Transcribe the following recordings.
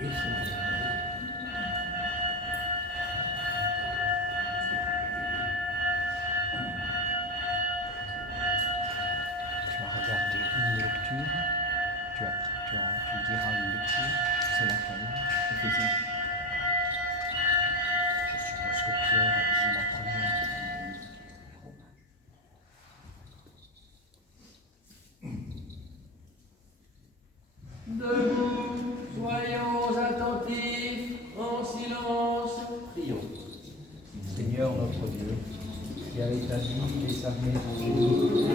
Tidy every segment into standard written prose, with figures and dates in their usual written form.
Oui, c'est vrai. Tu vas regarder une lecture, tu diras une lecture, c'est laquelle? Éphésiens. Je suppose que Pierre a dit la première. Debout, soyons attentifs, en silence, prions. Seigneur notre Dieu, qui a établi les armées en nous,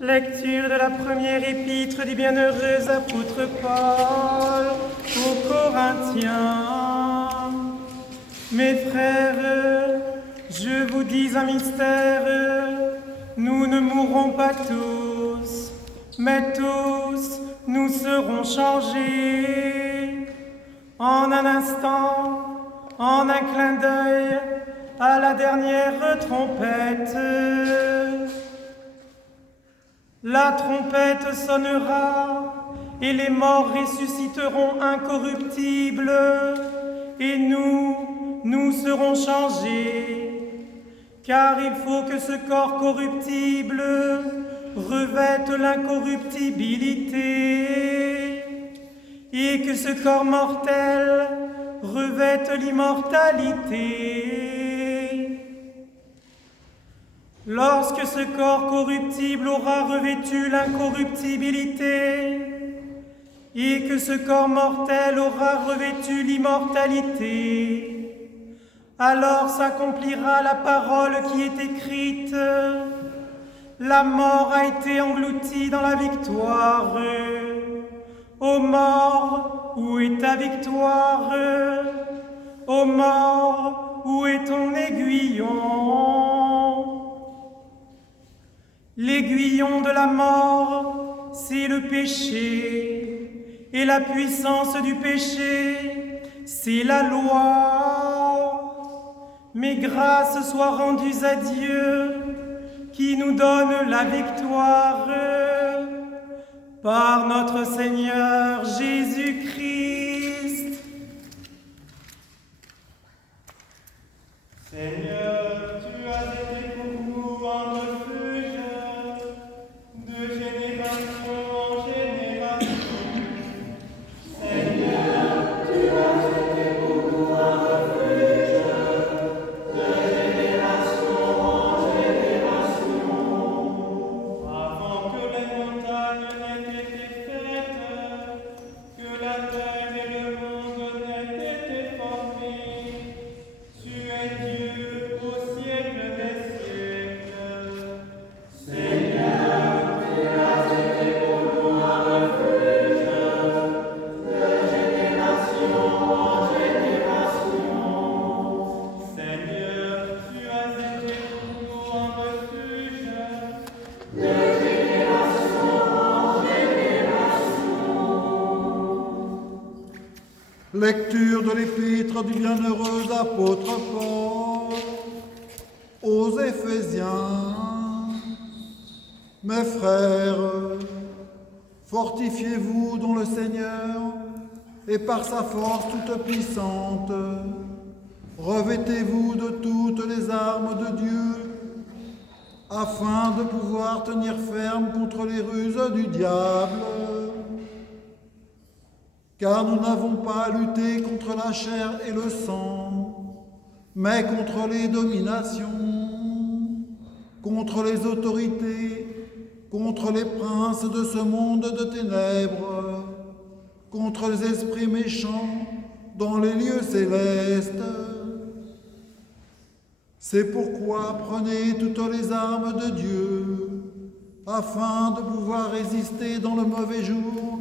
Lecture de la première épître du bienheureux apôtre Paul aux Corinthiens. Mes frères, je vous dis un mystère, nous ne mourrons pas tous, mais tous nous serons changés. En un instant, en un clin d'œil, à la dernière trompette. La trompette sonnera, et les morts ressusciteront incorruptibles, et nous serons changés. Car il faut que ce corps corruptible revête l'incorruptibilité, et que ce corps mortel revête l'immortalité. Lorsque ce corps corruptible aura revêtu l'incorruptibilité, et que ce corps mortel aura revêtu l'immortalité, alors s'accomplira la parole qui est écrite: la mort a été engloutie dans la victoire. Ô mort, où est ta victoire? Ô mort, où est ton aiguillon? L'aiguillon de la mort, c'est le péché, et la puissance du péché, c'est la loi. Mais grâce soit rendue à Dieu, qui nous donne la victoire par notre Seigneur Jésus-Christ. Seigneur, tu as été pour nous un refuge, de génération en génération. Seigneur, tu as été pour nous un refuge, de génération en génération. Avant que les montagnes n'aient été faites, que la terre et le monde n'aient été formés, tu es Dieu au Lecture de l'épître du bienheureux apôtre Paul aux Éphésiens. Mes frères, fortifiez-vous dans le Seigneur et par sa force toute puissante. Revêtez-vous de toutes les armes de Dieu afin de pouvoir tenir ferme contre les ruses du diable. Car nous n'avons pas à lutter contre la chair et le sang, mais contre les dominations, contre les autorités, contre les princes de ce monde de ténèbres, contre les esprits méchants dans les lieux célestes. C'est pourquoi prenez toutes les armes de Dieu, afin de pouvoir résister dans le mauvais jour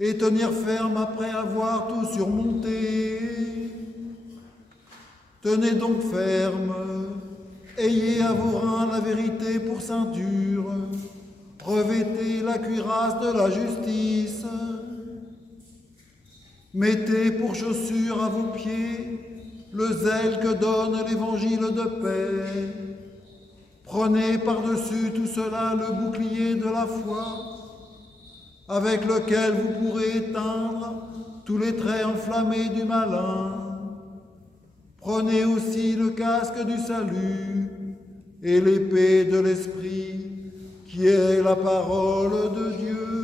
et tenir ferme après avoir tout surmonté. Tenez donc ferme, ayez à vos reins la vérité pour ceinture, revêtez la cuirasse de la justice, mettez pour chaussure à vos pieds le zèle que donne l'évangile de paix. Prenez par-dessus tout cela le bouclier de la foi, avec lequel vous pourrez éteindre tous les traits enflammés du malin. Prenez aussi le casque du salut et l'épée de l'Esprit, qui est la parole de Dieu.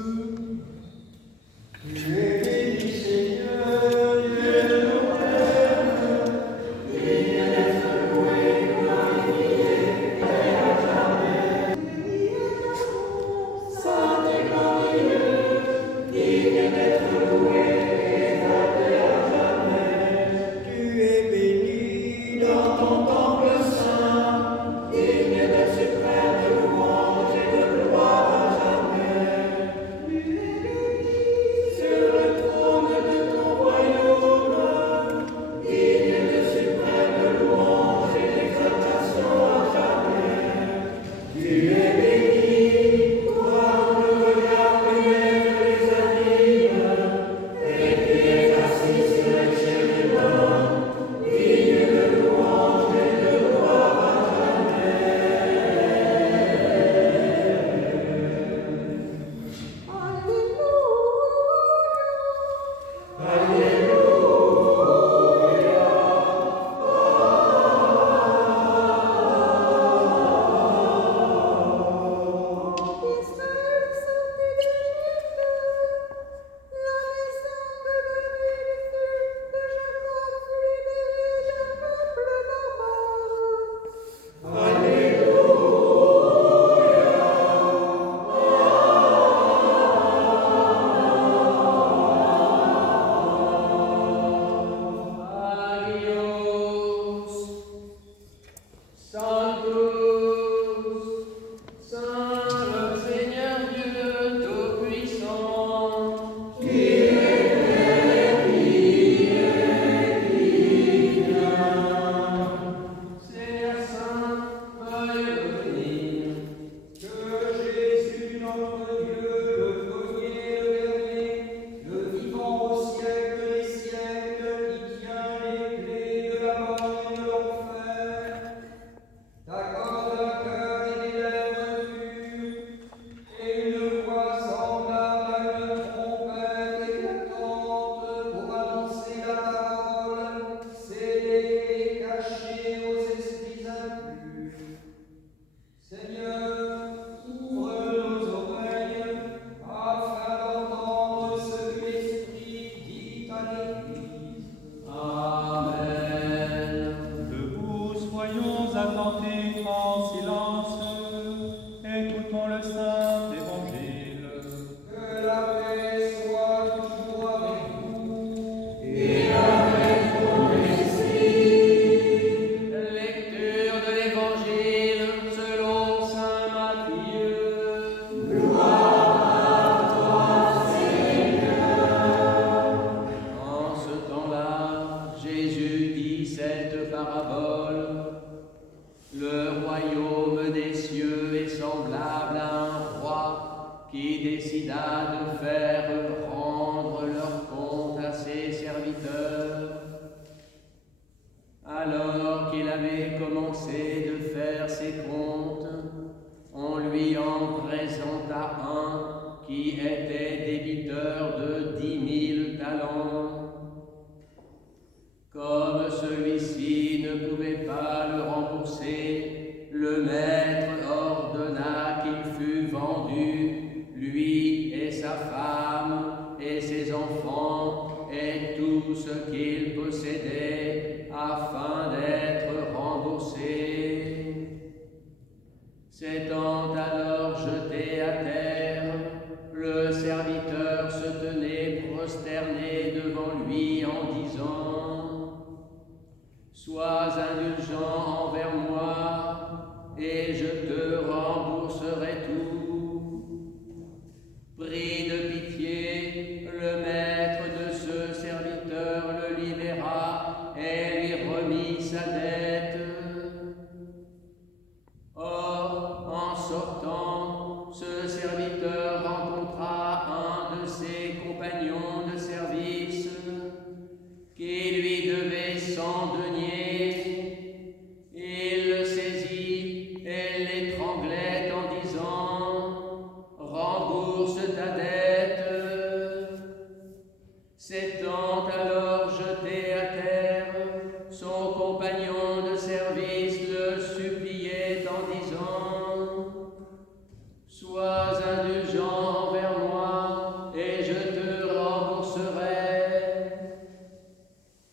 qui décida de faire rendre leur compte à ses serviteurs commencé de faire ses comptes, on lui en présenta un qui était débiteur de 10 000 talents. Comme celui-ci ne pouvait pas le rembourser, le maître ordonna qu'il fût vendu, lui et sa femme et ses enfants et tout ce qu'il possédait, afin d'être remboursé. S'étant alors jeté à terre, le serviteur se tenait prosterné devant lui en disant: Sois indulgent envers moi, et je te rembourserai tout. Pris de pitié, le maître de ce serviteur le libéra et lui remit sa dette. Or, en sortant, ce serviteur rencontra un de ses compagnons de service qui lui devait 100 deniers. Il le saisit et l'étranglait en disant: Rembourse ta dette. S'étant alors jeté à terre, son compagnon de service le suppliait en disant: Sois indulgent envers moi, et je te rembourserai.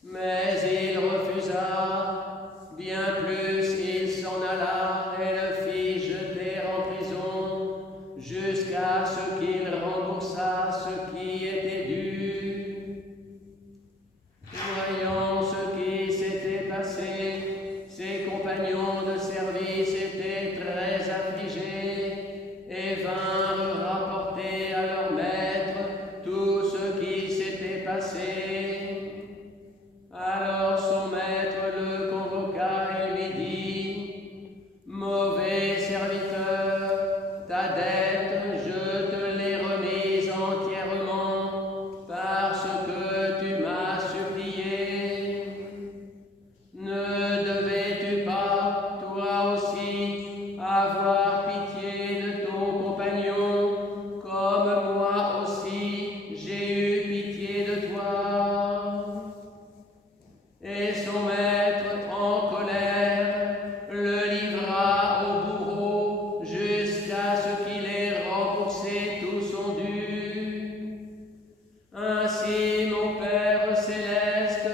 Mais il refusa. Bien plus, il s'en alla et le fit jeter en prison, jusqu'à ce qu'il remboursât ce qui était dû. Voyant ce qui s'était passé, ses compagnons de service étaient très affligés et vinrent rapporter à leur maître tout ce qui s'était passé. Alors son maître le convoqua et lui dit: Mauvais serviteur, ta dette, je te l'ai remise entièrement, parce que tu m'as supplié. Ne devais-tu pas, toi aussi, avoir pitié de ton compagnon, comme moi aussi j'ai eu pitié de toi? Et son maître, en colère, le livra au bourreau jusqu'à ce qu'il ait remboursé tout son dû. Ainsi, mon Père céleste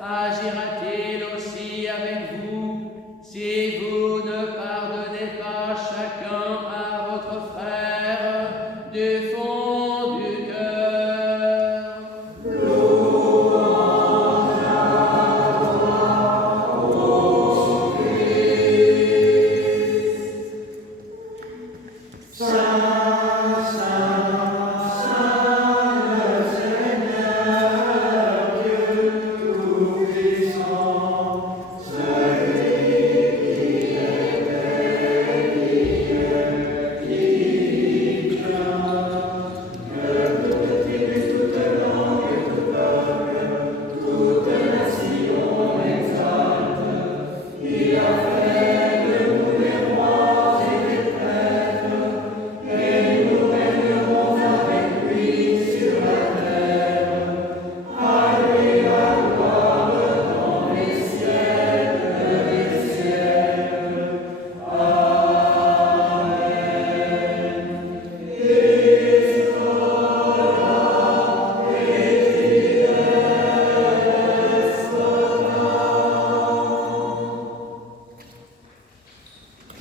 agira-t-il aussi avec vous, si vous ne pardonnez pas chacun à votre frère du fond du cœur.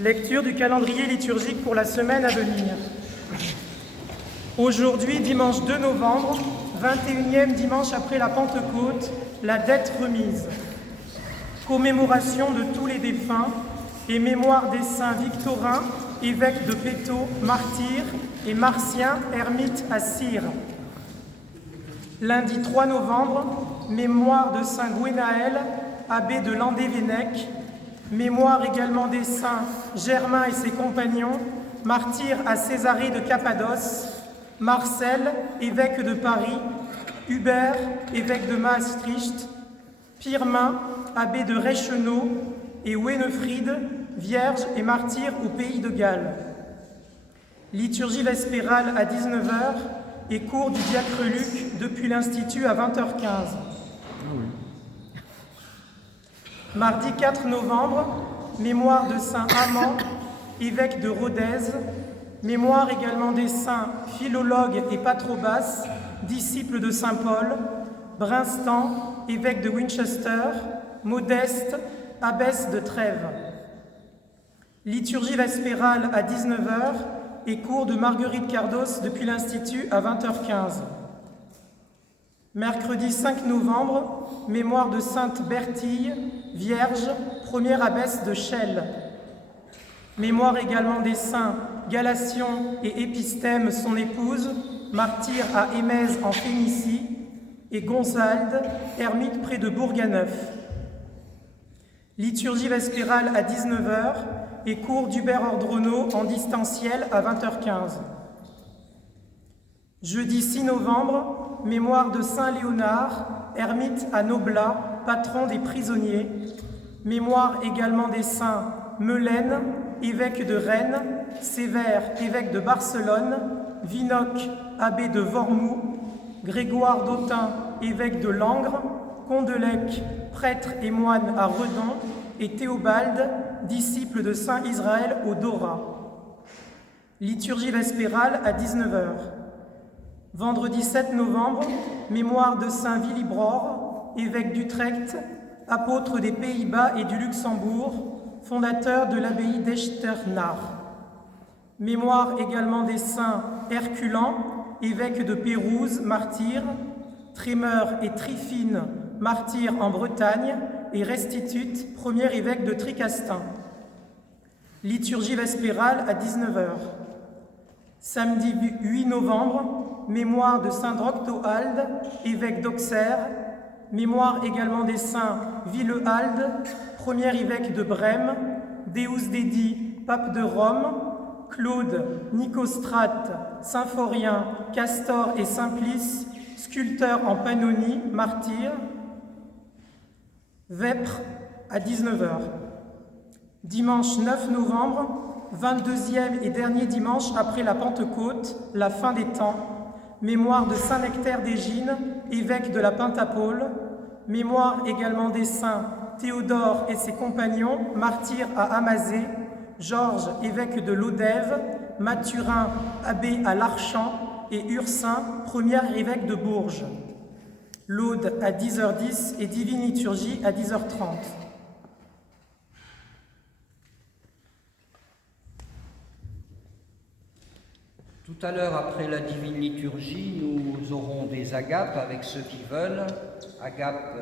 Lecture du calendrier liturgique pour la semaine à venir. Aujourd'hui, dimanche 2 novembre, 21e dimanche après la Pentecôte, la dette remise. Commémoration de tous les défunts et mémoire des saints Victorin, évêque de Péto, martyr, et Martien, ermite à Cire. Lundi 3 novembre, mémoire de saint Gwenaël, abbé de Landévennec. Mémoire également des saints Germain et ses compagnons, martyrs à Césarée de Cappadoce, Marcel, évêque de Paris, Hubert, évêque de Maastricht, Pirmin, abbé de Reichenau, et Wénefride, vierge et martyr au pays de Galles. Liturgie vespérale à 19h et cours du diacre Luc depuis l'Institut à 20h15. Mardi 4 novembre, mémoire de Saint Amand, évêque de Rodez, mémoire également des saints Philologue et Patrobas, disciples de Saint Paul, Brinstan, évêque de Winchester, Modeste, abbesse de Trèves. Liturgie vespérale à 19h et cours de Marguerite Cardos depuis l'Institut à 20h15. Mercredi 5 novembre, mémoire de Sainte Bertille, vierge, première abbesse de Chelles. Mémoire également des saints Galation et Épistème, son épouse, martyr à Émèse en Phénicie, et Gonzalde, ermite près de Bourganeuf. Liturgie vespérale à 19h et cours d'Hubert Ordronneau en distanciel à 20h15. Jeudi 6 novembre, mémoire de Saint Léonard, ermite à Noblat, patron des prisonniers. Mémoire également des saints Melaine, évêque de Rennes, Sévère, évêque de Barcelone, Vinoc, abbé de Vormou, Grégoire d'Autun, évêque de Langres, Condelec, prêtre et moine à Redon, et Théobald, disciple de Saint Israël au Dora. Liturgie vespérale à 19h. Vendredi 7 novembre, mémoire de Saint Willibrord, évêque d'Utrecht, apôtre des Pays-Bas et du Luxembourg, fondateur de l'abbaye d'Echternach. Mémoire également des saints Herculan, évêque de Pérouse, martyr, Trémeur et Trifine, martyr en Bretagne, et Restitute, premier évêque de Tricastin. Liturgie vespérale à 19h. Samedi 8 novembre, mémoire de Saint Droctoald, évêque d'Auxerre. Mémoire également des saints Villehalde, premier évêque de Brême, Deusdedit, pape de Rome, Claude, Nicostrate, Symphorien, Castor et Simplice, sculpteur en Pannonie, martyr. Vêpres à 19h. Dimanche 9 novembre, 22e et dernier dimanche après la Pentecôte, la fin des temps. Mémoire de Saint Nectaire d'Égine, évêque de la Pentapole. Mémoire également des saints Théodore et ses compagnons, martyrs à Amazé. Georges, évêque de Lodève. Mathurin, abbé à l'Archamp. Et Ursin, premier évêque de Bourges. Laude à 10h10 et Divine Liturgie à 10h30. Tout à l'heure, après la Divine Liturgie, nous aurons des agapes avec ceux qui veulent. Agapes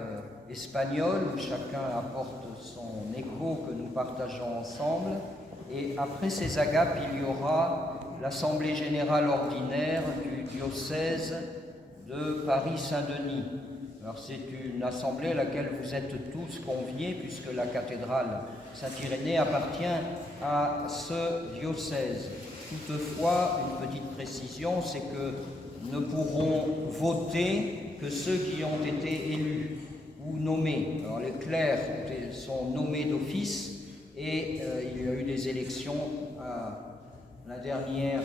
espagnoles, où chacun apporte son écho que nous partageons ensemble. Et après ces agapes, il y aura l'Assemblée générale ordinaire du diocèse de Paris-Saint-Denis. Alors c'est une assemblée à laquelle vous êtes tous conviés, puisque la cathédrale Saint-Irénée appartient à ce diocèse. Toutefois, une petite précision, c'est que ne pourront voter que ceux qui ont été élus ou nommés. Alors les clercs sont nommés d'office et il y a eu des élections à la dernière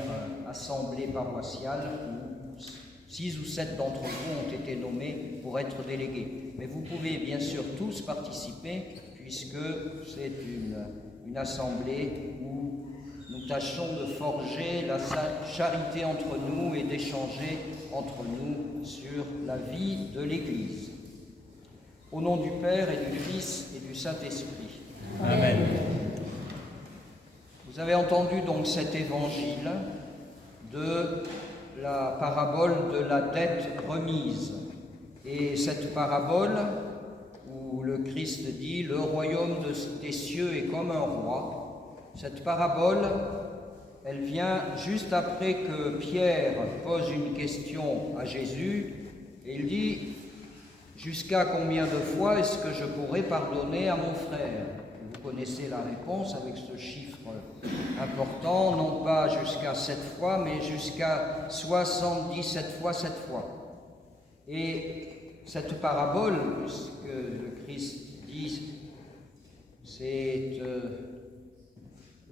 assemblée paroissiale où 6 ou 7 d'entre vous ont été nommés pour être délégués. Mais vous pouvez bien sûr tous participer, puisque c'est une assemblée où nous tâchons de forger la charité entre nous et d'échanger entre nous sur la vie de l'Église. Au nom du Père et du Fils et du Saint-Esprit. Amen. Vous avez entendu donc cet évangile de la parabole de la dette remise. Et cette parabole où le Christ dit « Le royaume des cieux est comme un roi », cette parabole, elle vient juste après que Pierre pose une question à Jésus et il dit « Jusqu'à combien de fois est-ce que je pourrais pardonner à mon frère ?» Vous connaissez la réponse avec ce chiffre important, non pas jusqu'à 7 fois, mais jusqu'à 77 fois 7 fois. Et cette parabole, puisque le Christ dit C'est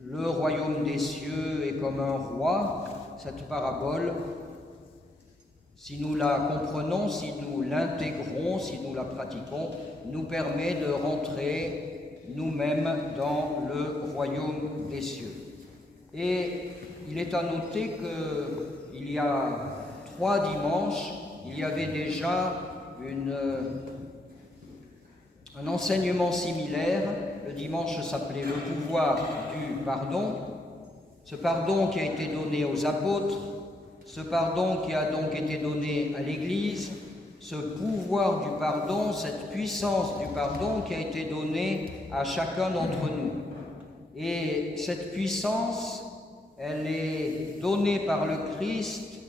le royaume des cieux est comme un roi. Cette parabole, si nous la comprenons, si nous l'intégrons, si nous la pratiquons, nous permet de rentrer nous-mêmes dans le royaume des cieux. Et il est à noter qu'il y a 3 dimanches, il y avait déjà un enseignement similaire. Le dimanche s'appelait le pouvoir du pardon. Ce pardon qui a été donné aux apôtres, ce pardon qui a donc été donné à l'Église, ce pouvoir du pardon, cette puissance du pardon qui a été donnée à chacun d'entre nous. Et cette puissance, elle est donnée par le Christ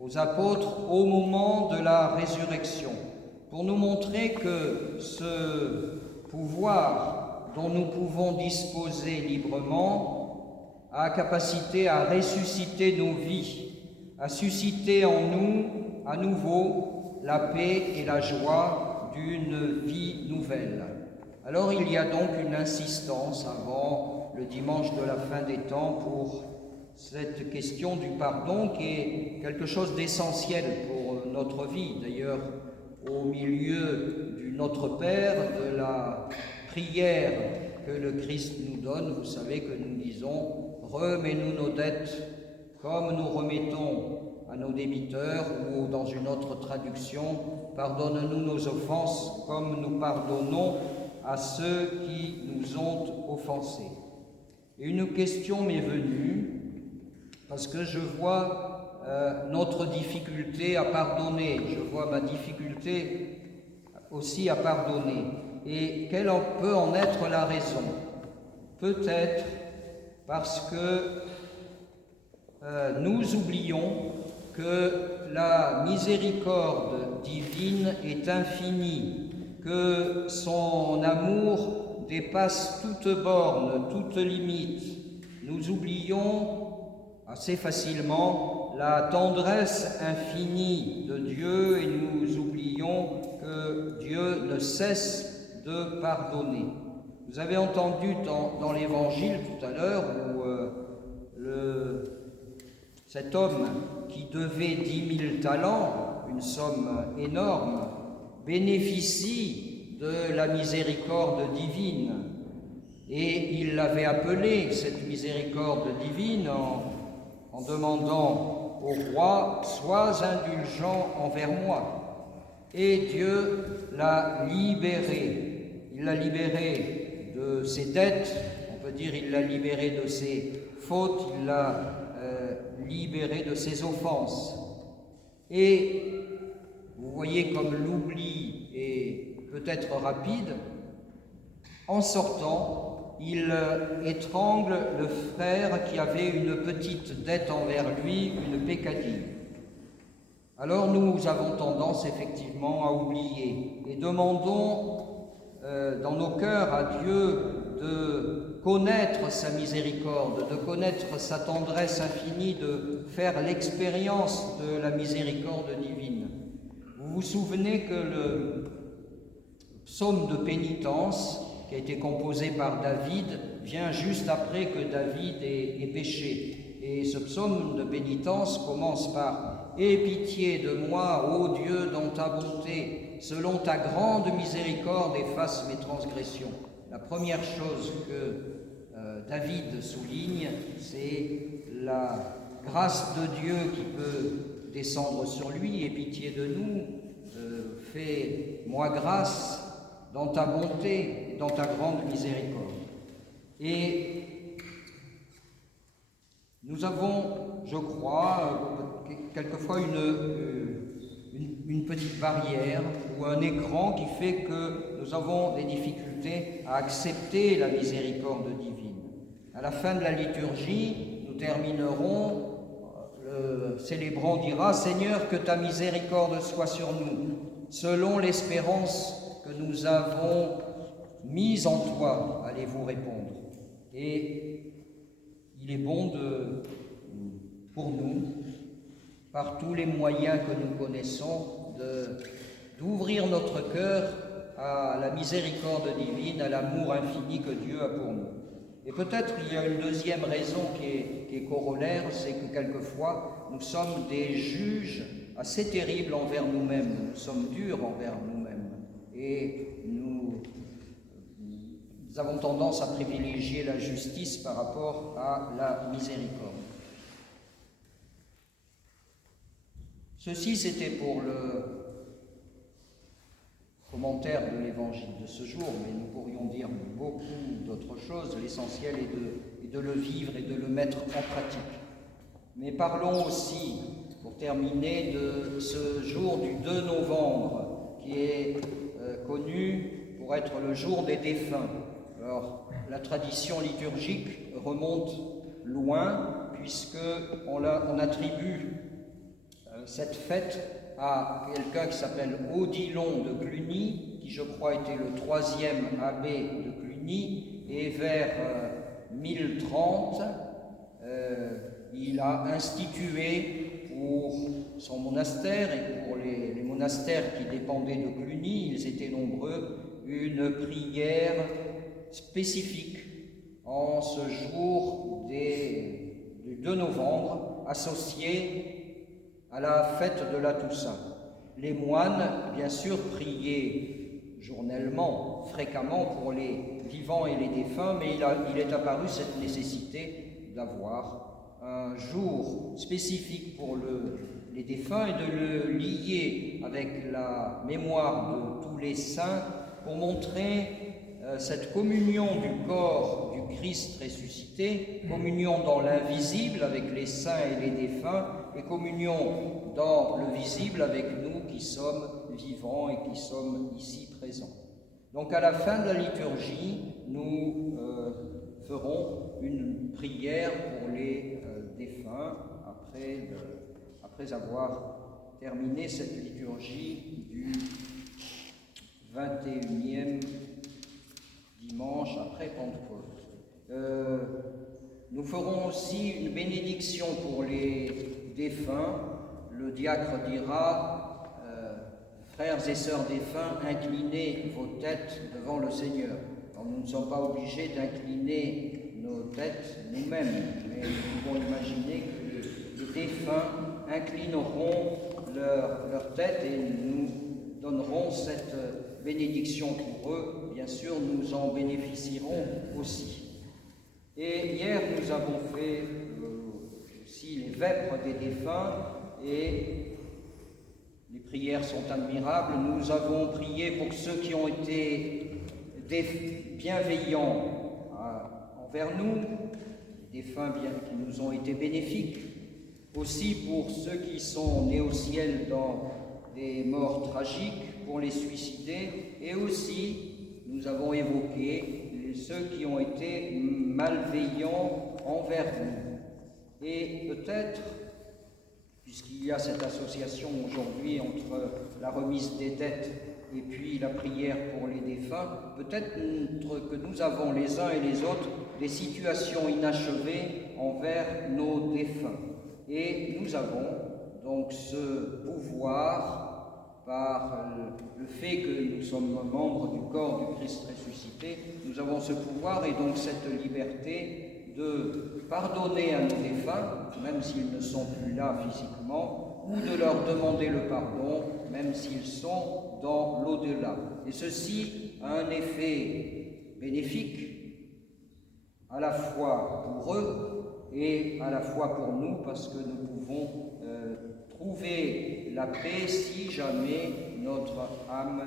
aux apôtres au moment de la résurrection, pour nous montrer que ce pouvoir dont nous pouvons disposer librement a capacité à ressusciter nos vies, à susciter en nous à nouveau la paix et la joie d'une vie nouvelle. Alors il y a donc une insistance avant le dimanche de la fin des temps pour cette question du pardon qui est quelque chose d'essentiel pour notre vie. D'ailleurs, au milieu du Notre Père, de la prière que le Christ nous donne, vous savez que nous disons « Remets-nous nos dettes comme nous remettons à nos débiteurs » ou dans une autre traduction « Pardonne-nous nos offenses comme nous pardonnons à ceux qui nous ont offensés ». Et une question m'est venue, parce que je vois notre difficulté à pardonner, je vois ma difficulté aussi à pardonner. Et quelle peut en être la raison? Peut-être parce que nous oublions que la miséricorde divine est infinie, que son amour dépasse toute borne, toute limite. Nous oublions assez facilement la tendresse infinie de Dieu et nous oublions que Dieu ne cesse de pardonner. Vous avez entendu dans l'Évangile tout à l'heure où cet homme qui devait 10 000 talents, une somme énorme, bénéficie de la miséricorde divine. Et il l'avait appelée, cette miséricorde divine, en demandant au roi « Sois indulgent envers moi ». Et Dieu l'a libéré. Il l'a libéré de ses dettes, on peut dire il l'a libéré de ses fautes, il l'a libéré de ses offenses. Et vous voyez comme l'oubli est peut-être rapide. En sortant, il étrangle le frère qui avait une petite dette envers lui, une peccadille. Alors nous avons tendance effectivement à oublier et demandons dans nos cœurs à Dieu de connaître sa miséricorde, de connaître sa tendresse infinie, de faire l'expérience de la miséricorde divine. Vous vous souvenez que le psaume de pénitence qui a été composé par David vient juste après que David ait péché. Et ce psaume de pénitence commence par « Aie pitié de moi, ô Dieu, dans ta bonté, selon ta grande miséricorde, efface mes transgressions. » La première chose que David souligne, c'est la grâce de Dieu qui peut descendre sur lui. « Aie pitié de nous, fais-moi grâce dans ta bonté, dans ta grande miséricorde. » Et nous avons, je crois, quelquefois une petite barrière ou un écran qui fait que nous avons des difficultés à accepter la miséricorde divine. À la fin de la liturgie, nous terminerons, le célébrant dira « Seigneur, que ta miséricorde soit sur nous, selon l'espérance que nous avons mise en toi, allez-vous répondre. » Et il est bon pour nous, par tous les moyens que nous connaissons, d'ouvrir notre cœur à la miséricorde divine, à l'amour infini que Dieu a pour nous. Et peut-être il y a une deuxième raison qui est corollaire, c'est que quelquefois nous sommes des juges assez terribles envers nous-mêmes, nous sommes durs envers nous-mêmes et nous avons tendance à privilégier la justice par rapport à la miséricorde. Ceci, c'était pour le commentaire de l'évangile de ce jour, mais nous pourrions dire beaucoup d'autres choses. L'essentiel est de le vivre et de le mettre en pratique. Mais parlons aussi, pour terminer, de ce jour du 2 novembre, qui est connu pour être le jour des défunts. Alors, la tradition liturgique remonte loin, puisqu'on attribue cette fête à quelqu'un qui s'appelle Odilon de Cluny, qui je crois était le 3e abbé de Cluny, et vers 1030, il a institué pour son monastère et pour les monastères qui dépendaient de Cluny, ils étaient nombreux, une prière spécifique en ce jour du 2 novembre, associée à la fête de la Toussaint. Les moines, bien sûr, priaient journellement, fréquemment pour les vivants et les défunts, mais il est apparu cette nécessité d'avoir un jour spécifique pour les défunts et de le lier avec la mémoire de tous les saints pour montrer cette communion du corps du Christ ressuscité, communion dans l'invisible avec les saints et les défunts, et communion dans le visible avec nous qui sommes vivants et qui sommes ici présents. Donc à la fin de la liturgie, nous ferons une prière pour les défunts après avoir terminé cette liturgie du 21e dimanche après Pentecôte. Nous ferons aussi une bénédiction pour les défunts. Le diacre dira frères et sœurs défunts, inclinez vos têtes devant le Seigneur. Alors, nous ne sommes pas obligés d'incliner nos têtes nous-mêmes, mais nous pouvons imaginer que les défunts inclineront leur tête et nous donnerons cette bénédiction pour eux. Bien sûr, nous en bénéficierons aussi. Et hier, nous avons fait aussi les vêpres des défunts et les prières sont admirables. Nous avons prié pour ceux qui ont été bienveillants envers nous, les défunts qui nous ont été bénéfiques, aussi pour ceux qui sont nés au ciel dans des morts tragiques, pour les suicidés, et aussi nous avons évoqué ceux qui ont été malveillants envers nous. Et peut-être, puisqu'il y a cette association aujourd'hui entre la remise des dettes et puis la prière pour les défunts, peut-être que nous avons les uns et les autres des situations inachevées envers nos défunts. Et nous avons donc ce pouvoir, par le fait que nous sommes membres du corps du Christ ressuscité, nous avons ce pouvoir et donc cette liberté de pardonner à nos défunts, même s'ils ne sont plus là physiquement, ou de leur demander le pardon, même s'ils sont dans l'au-delà. Et ceci a un effet bénéfique, à la fois pour eux et à la fois pour nous, parce que nous pouvons trouver la paix si jamais notre âme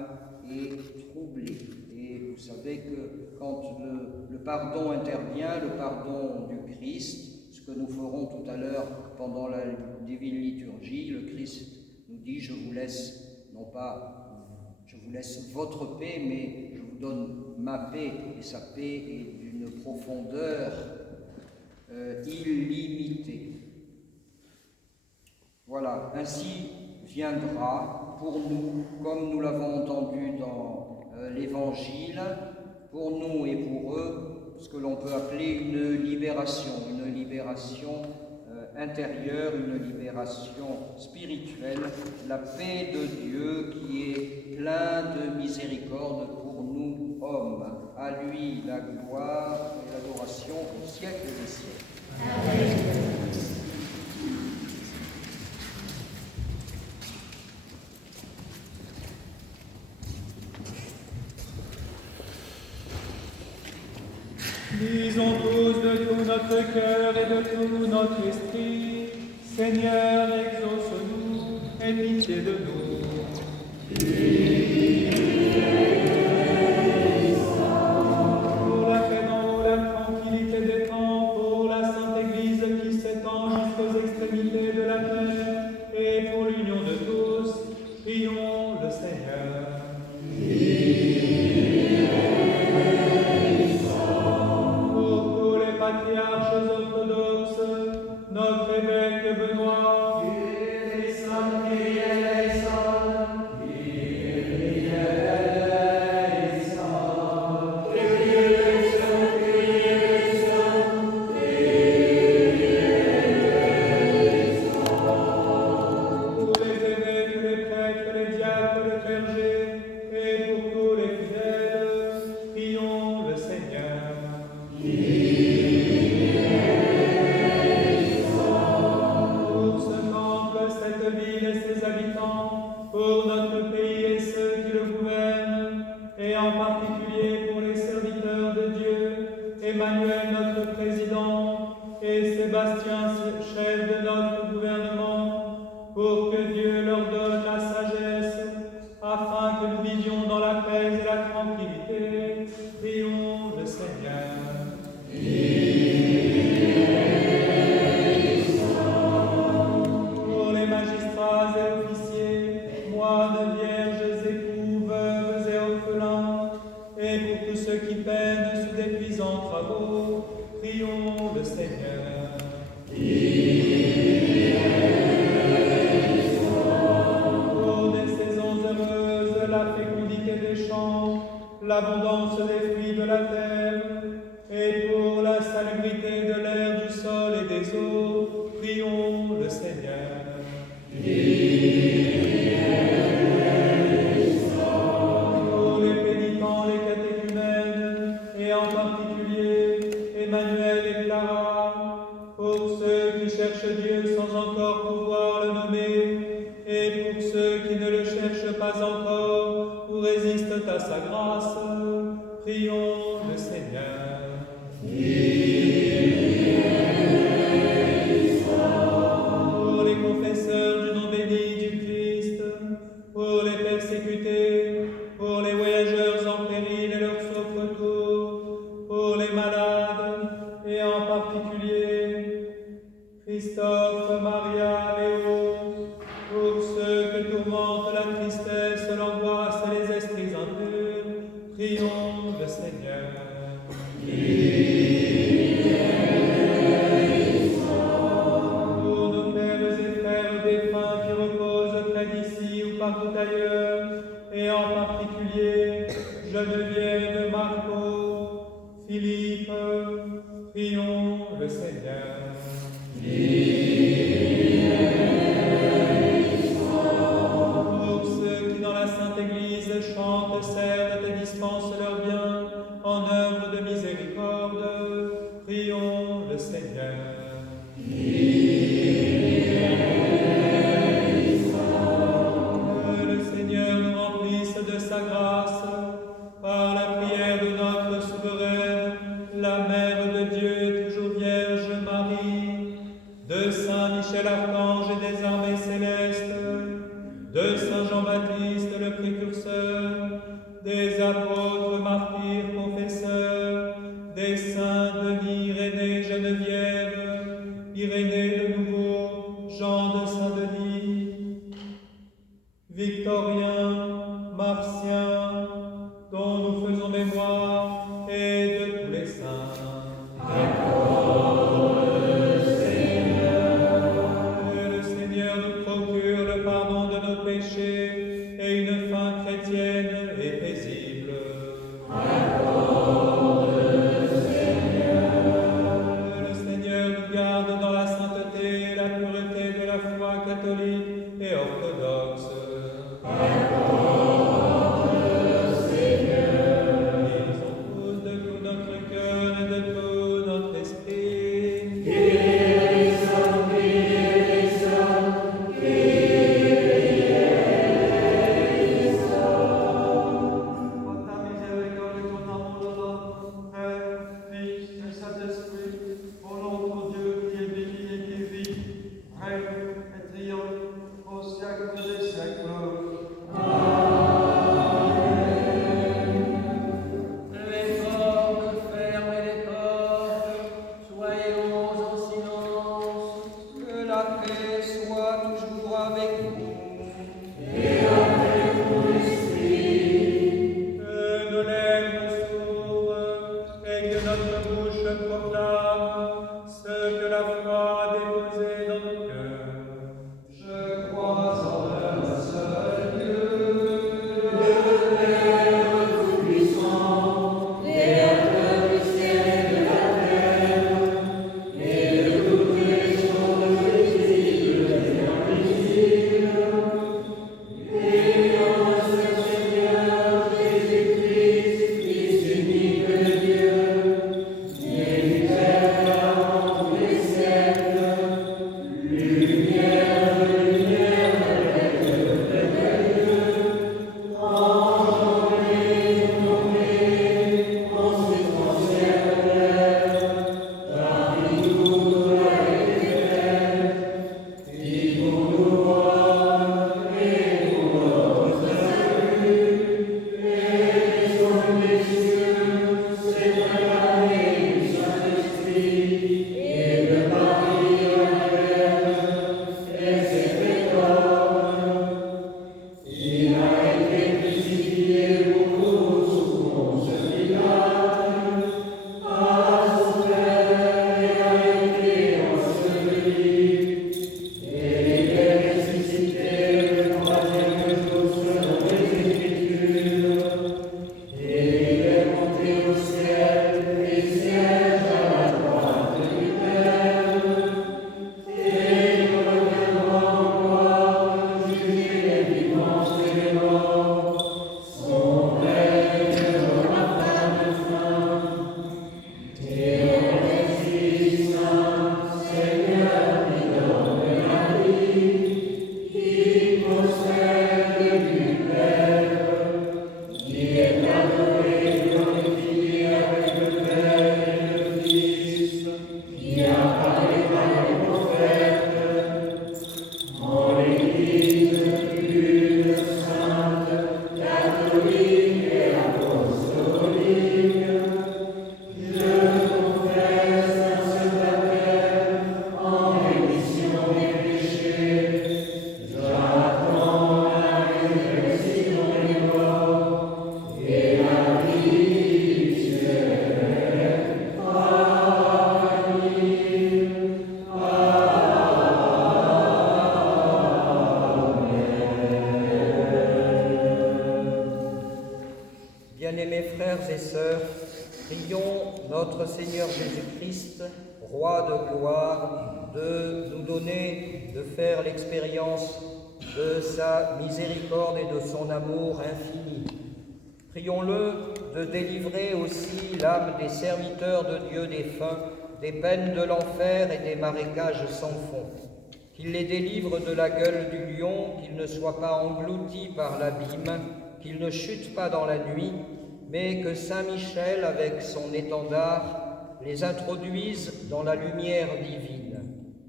est troublée. Et vous savez que quand le pardon intervient, le pardon du Christ, ce que nous ferons tout à l'heure pendant la divine liturgie, le Christ nous dit « Je vous laisse, non pas je vous laisse votre paix, mais je vous donne ma paix. » Et sa paix est d'une profondeur illimitée. Voilà, ainsi viendra pour nous, comme nous l'avons entendu dans l'Évangile, pour nous et pour eux, ce que l'on peut appeler une libération intérieure, une libération spirituelle, la paix de Dieu qui est plein de miséricorde pour nous hommes. À lui la gloire et l'adoration au siècle des siècles. Amen. Disons tous de tout notre cœur et de tout notre esprit, Seigneur, exauce-nous et pitié de nous. Pour la paix dans nous, la tranquillité des temps, pour la Sainte Église qui s'étend jusqu'aux extrémités de la terre, et pour l'union de tous, prions le Seigneur. Patriarches orthodoxes, notre évêque Benoît, pour les évêques, les prêtres, les diacres, le clergé, et pour tous les fidèles, prions le Seigneur. Cette ville et ses habitants, pour notre pays et ceux qui le gouvernent, et en particulier pour les serviteurs de Dieu, Emmanuel notre président, et Sébastien chef de notre gouvernement, pour que Dieu leur donne la sagesse, afin que nous vivions dans la paix et la tranquillité. Prions le Seigneur. Magistrats et officiers, moines, vierges, époux, veuves et orphelins, et pour tous ceux qui peinent sous d'épuisants travaux, prions le Seigneur. Pour des saisons heureuses, la fécondité des champs, l'abondance des fruits de la terre, et pour la salubrité de l'air, du sol et des eaux, prions le Seigneur. Pour les pénitents, les catéchumènes, et en particulier Emmanuel et Clara, pour ceux qui cherchent Dieu sans encore pouvoir le nommer, et pour ceux qui ne le cherchent pas encore ou résistent à sa grâce, prions le Seigneur. Pour les confesseurs du nom béni du Christ, pour les persécutés, pour les voyageurs en péril et leurs sauf retour, pour les malades, et en particulier Christophe, Maria, Léo, pour ceux que tourmente la tristesse, l'angoisse et les esprits impurs, prions le Seigneur. Pour nos pères et frères défunts qui reposent près d'ici ou partout ailleurs, et en particulier Geneviève, Marco, Philippe, prions le Seigneur. Pour ceux qui dans la Sainte Église chantent, servent et dispensent leurs biens en œuvre de miséricorde, prions le Seigneur. Que le Seigneur nous remplisse de sa grâce par la prière de notre souveraine, la Mère de Dieu et toujours Vierge Marie, de Saint Michel Archange et des armées célestes, de Saint Jean-Baptiste le précurseur, des apôtres, martyrs, confesseurs, des saints Denis, Irénée, Geneviève, Irénée de Nouveau, Jean de Saint-Denis, Victorien, Martien, dont nous faisons mémoire, et de tous les saints. Que le Seigneur nous procure le pardon de nos péchés et une fin chrétienne et paisible. que la foi a déposé dans nos cœurs. Je crois en un seul Dieu, le Père Tout-Puissant, Créateur du ciel et de la terre, et de toutes les choses visibles et invisibles, et en ce Seigneur Jésus-Christ, Fils unique de Dieu, et du Père avant tous les siècles, lumière de lumière, avec le vrai Dieu, engendré, nommé, consubstantiel, parmi nous doit être éternel, qui pour nous hommes et pour notre salut, et son messieurs, s'est incarné du Saint-Esprit, et de Marie Madeleine, et s'est fait homme. Il a été crucifié pour nous sous Ponce Pilate, a souffert et a été enseveli, et il est ressuscité le troisième jour selon les Écritures, et il est monté au ciel et siège à la droite du Père, et il reviendra encore juger les vivants et les morts. Son règne n'aura pas de fin. Théo Esprit Saint, Seigneur qui donne la vie, qui procède du Père, qui est adoré et glorifié avec le Père et le Fils, qui a parlé par les prophètes, en l'Église une sainte, catholique et apostolique. Je confesse un seul baptême en rémission des péchés. J'attends la résurrection des morts et la vie éternelle. Amen. Bien-aimés frères et sœurs, prions notre Seigneur Jésus-Christ, Roi de gloire, de nous donner de faire l'expérience de sa miséricorde et de son amour infini. Prions-le de délivrer aussi l'âme des serviteurs de Dieu défunts des peines de l'enfer et des marécages sans fond. Qu'il les délivre de la gueule du lion, qu'ils ne soient pas engloutis par l'abîme, qu'ils ne chutent pas dans la nuit, mais que Saint Michel, avec son étendard, les introduise dans la lumière divine,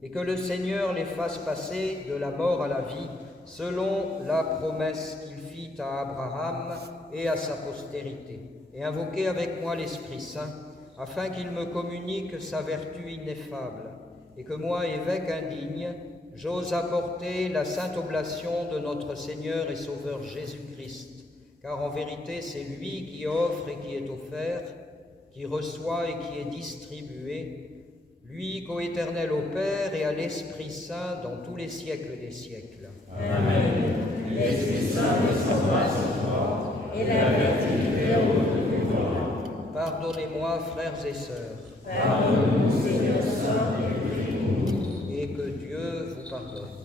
et que le Seigneur les fasse passer de la mort à la vie, selon la promesse qu'il fit à Abraham et à sa postérité. Et invoquez avec moi l'Esprit Saint, afin qu'il me communique sa vertu ineffable, et que moi, évêque indigne, j'ose apporter la sainte oblation de notre Seigneur et Sauveur Jésus-Christ, car en vérité c'est lui qui offre et qui est offert, qui reçoit et qui est distribué, lui coéternel au Père et à l'Esprit Saint dans tous les siècles des siècles. Amen. L'Esprit Saint descendra sur toi, et la vertu est au bout de toi. Pardonnez-moi, frères et sœurs, Pardonne-nous, Seigneur Saint, et prie-nous. et que Dieu vous pardonne.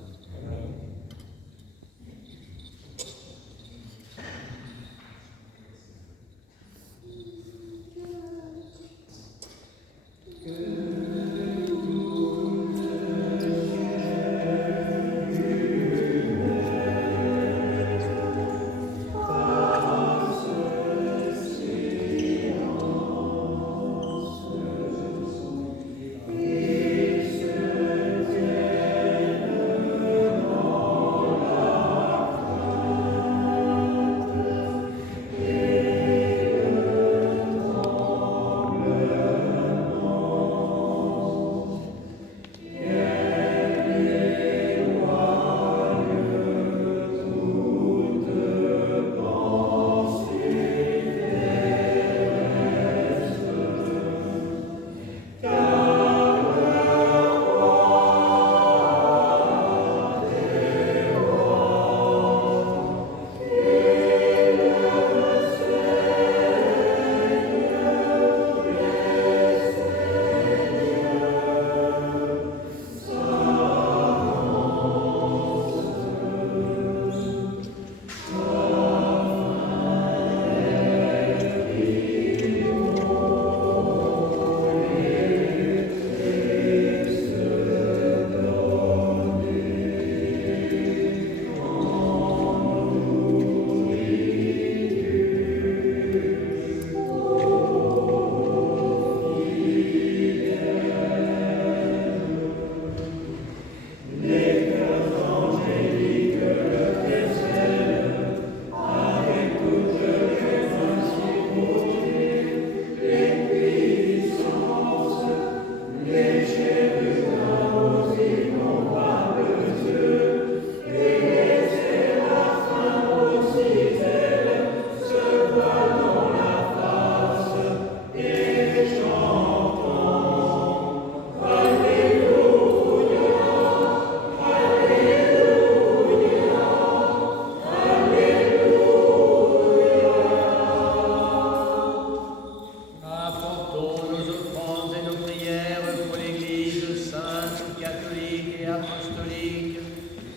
Et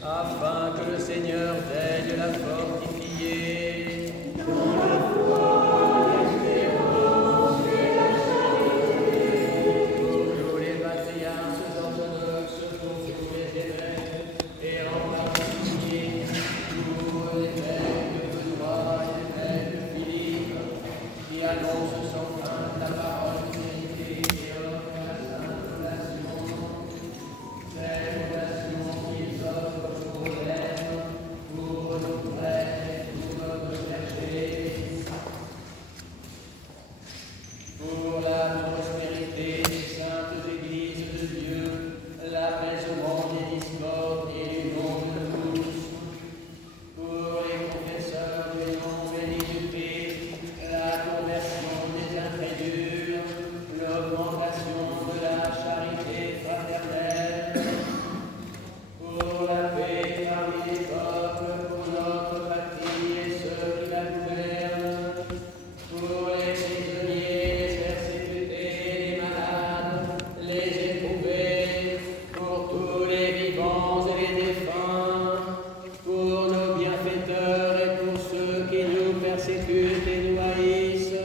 afin que le Seigneur daigne la fortifier. Tous les patriarches orthodoxes, tous les évêques, et en particulier tous l'évêque Benoît et l'évêque Philippe, qui annoncent sans crainte la parole de vérité et offrent la sainte relation, cette relation qu'ils offrent pour eux-mêmes, pour nos frères et pour notre clergé, pour la prospérité des saintes églises de Dieu, l'apaisement des discordes et l'union de tous, pour les confesseurs des noms bénis du Christ, la conversion des incrédules, l'augmentation de la charité fraternelle, pour la paix parmi les peuples, pour notre patrie et ceux qui la gouvernent, pour les prisonniers, les persécutés, les malades, les éprouvés, pour tous les vivants et les défunts, pour nos bienfaiteurs et pour ceux qui nous persécutent et nous haïssent,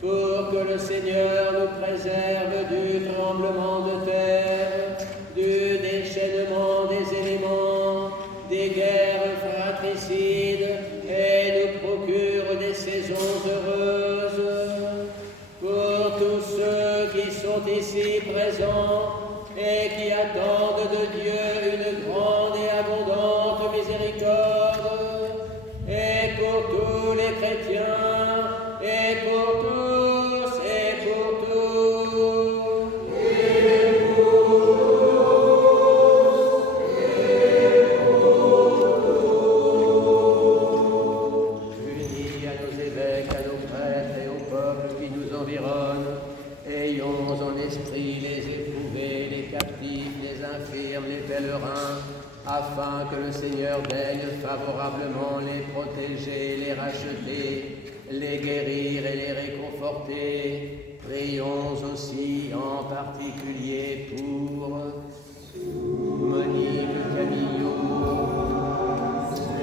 pour que le Seigneur nous préserve du tremblement de terre, du déchaînement des éléments, des guerres fratricides et nous procure des saisons heureuses. Pour tous ceux qui sont ici présents et qui attendent de Dieu une grande et abondante miséricorde, et pour tous les chrétiens, et pour tous, et pour tous. Unis à nos évêques, à nos prêtres et au peuple qui nous environne, ayons en esprit les éprouvés, les captifs, les infirmes, les pèlerins, afin que le Seigneur daigne favorablement les protéger, les racheter, les guérir et les réconforter. Prions aussi en particulier pour Monique Camillot,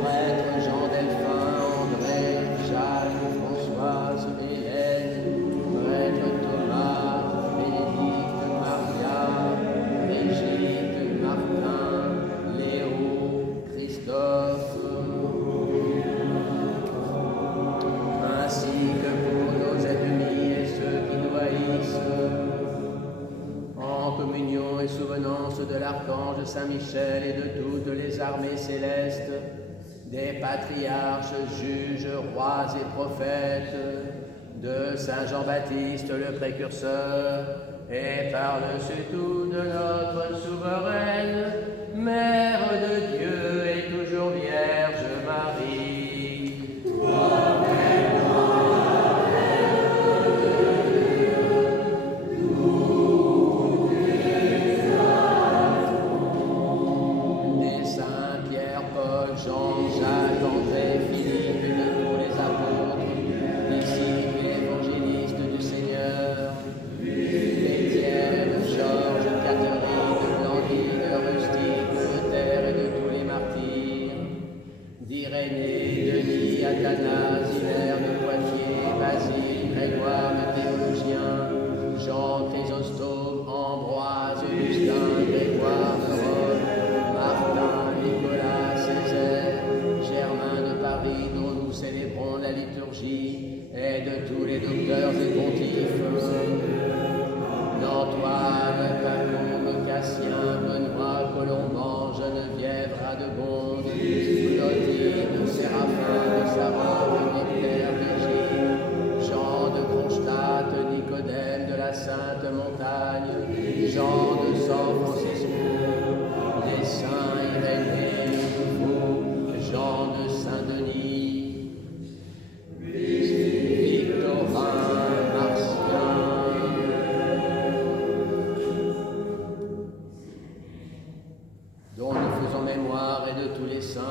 prêtre Jean Delphin, André, Jacques, Françoise, Hélène, prêtre Thomas, Bénédicte, Maria, Brigitte, Martin, Léo, Christophe, ainsi que pour nos ennemis et ceux qui nous haïssent, en communion et souvenance de l'archange Saint-Michel et de toutes les armées célestes, des patriarches, juges, rois et prophètes, de Saint Jean-Baptiste le précurseur, et par-dessus tout de notre souveraine, Mère de Dieu et toujours Vierge Marie. Des saints Pierre, Paul, Jean, Jacques, André, Philippe et de tous les apôtres, disciples et évangélistes du Seigneur, Étienne, Georges, Catherine, Blandine, Rustique, Luther et de tous les martyrs, d'Irénée, Denis, Athanas, Hilaire de Poitiers, Basile, Grégoire le théologien, Jean Chrysostome, Ambroise, Augustin, Grégoire de Rome, Martin, Nicolas, Césaire, Germain de Paris, dont nous célébrons la liturgie, et de tous les docteurs et pontifes, d'Antoine, Pacôme, Cassien, Benoît, Colomban, Geneviève, Radegonde, Clotilde, Séraphin de Savoie, Nectaire, Virgile, Jean de Kronstadt, Nicodème de la Sainte Montagne, Jean de San Francisco, les saints Irénée, Jean de Saint-Denis, Victorin, Martien, dont nous faisons mémoire et de tous les saints.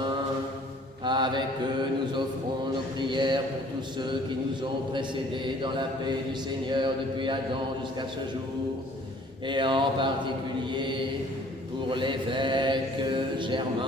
Avec eux, nous offrons nos prières pour tous ceux qui nous ont précédés dans la paix du Seigneur depuis Adam jusqu'à ce jour, et en particulier pour l'évêque Germain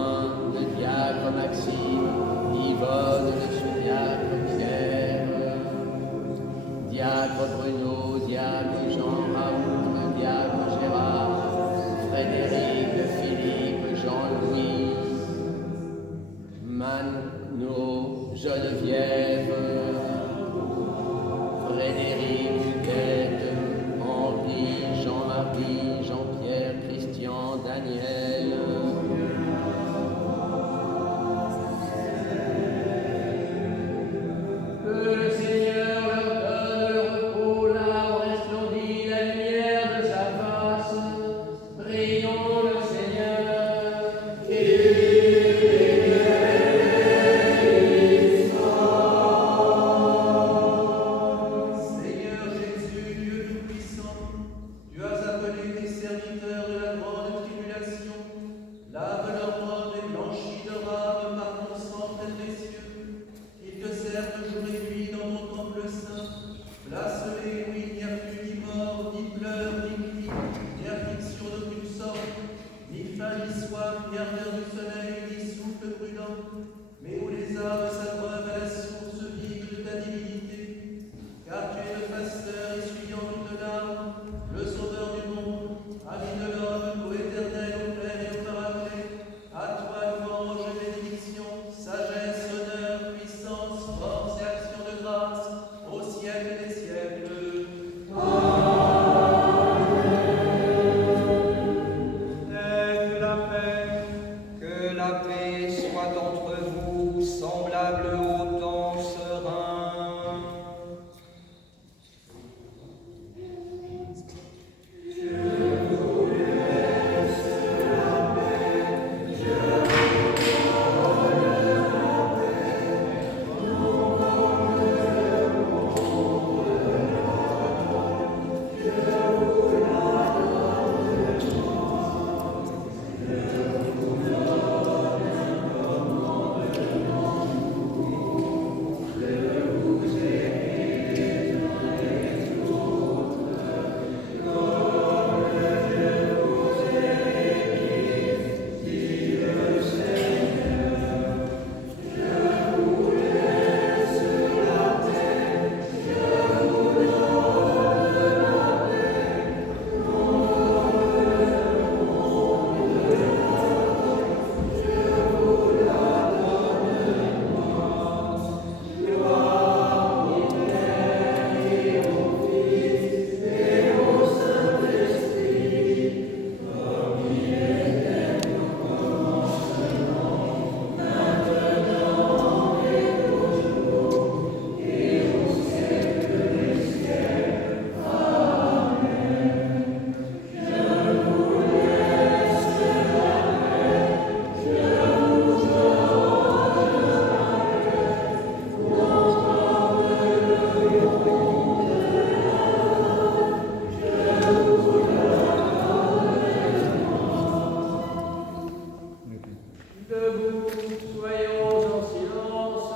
qui soif et ardeur du soleil, ni souffle prudent, mais où les âmes s'abreuvent à la source vive de ta divinité. Car tu es le pasteur essuyant toute l'âme, le sauveur du monde, ami de l'homme, co-éternel, au Père et au Paraclet. À toi louange et bénédiction, sagesse, honneur, puissance, force et action de grâce, au siècle des siècles. Que la paix soit entre vous, semblable au temps serein. Debout, soyons en silence,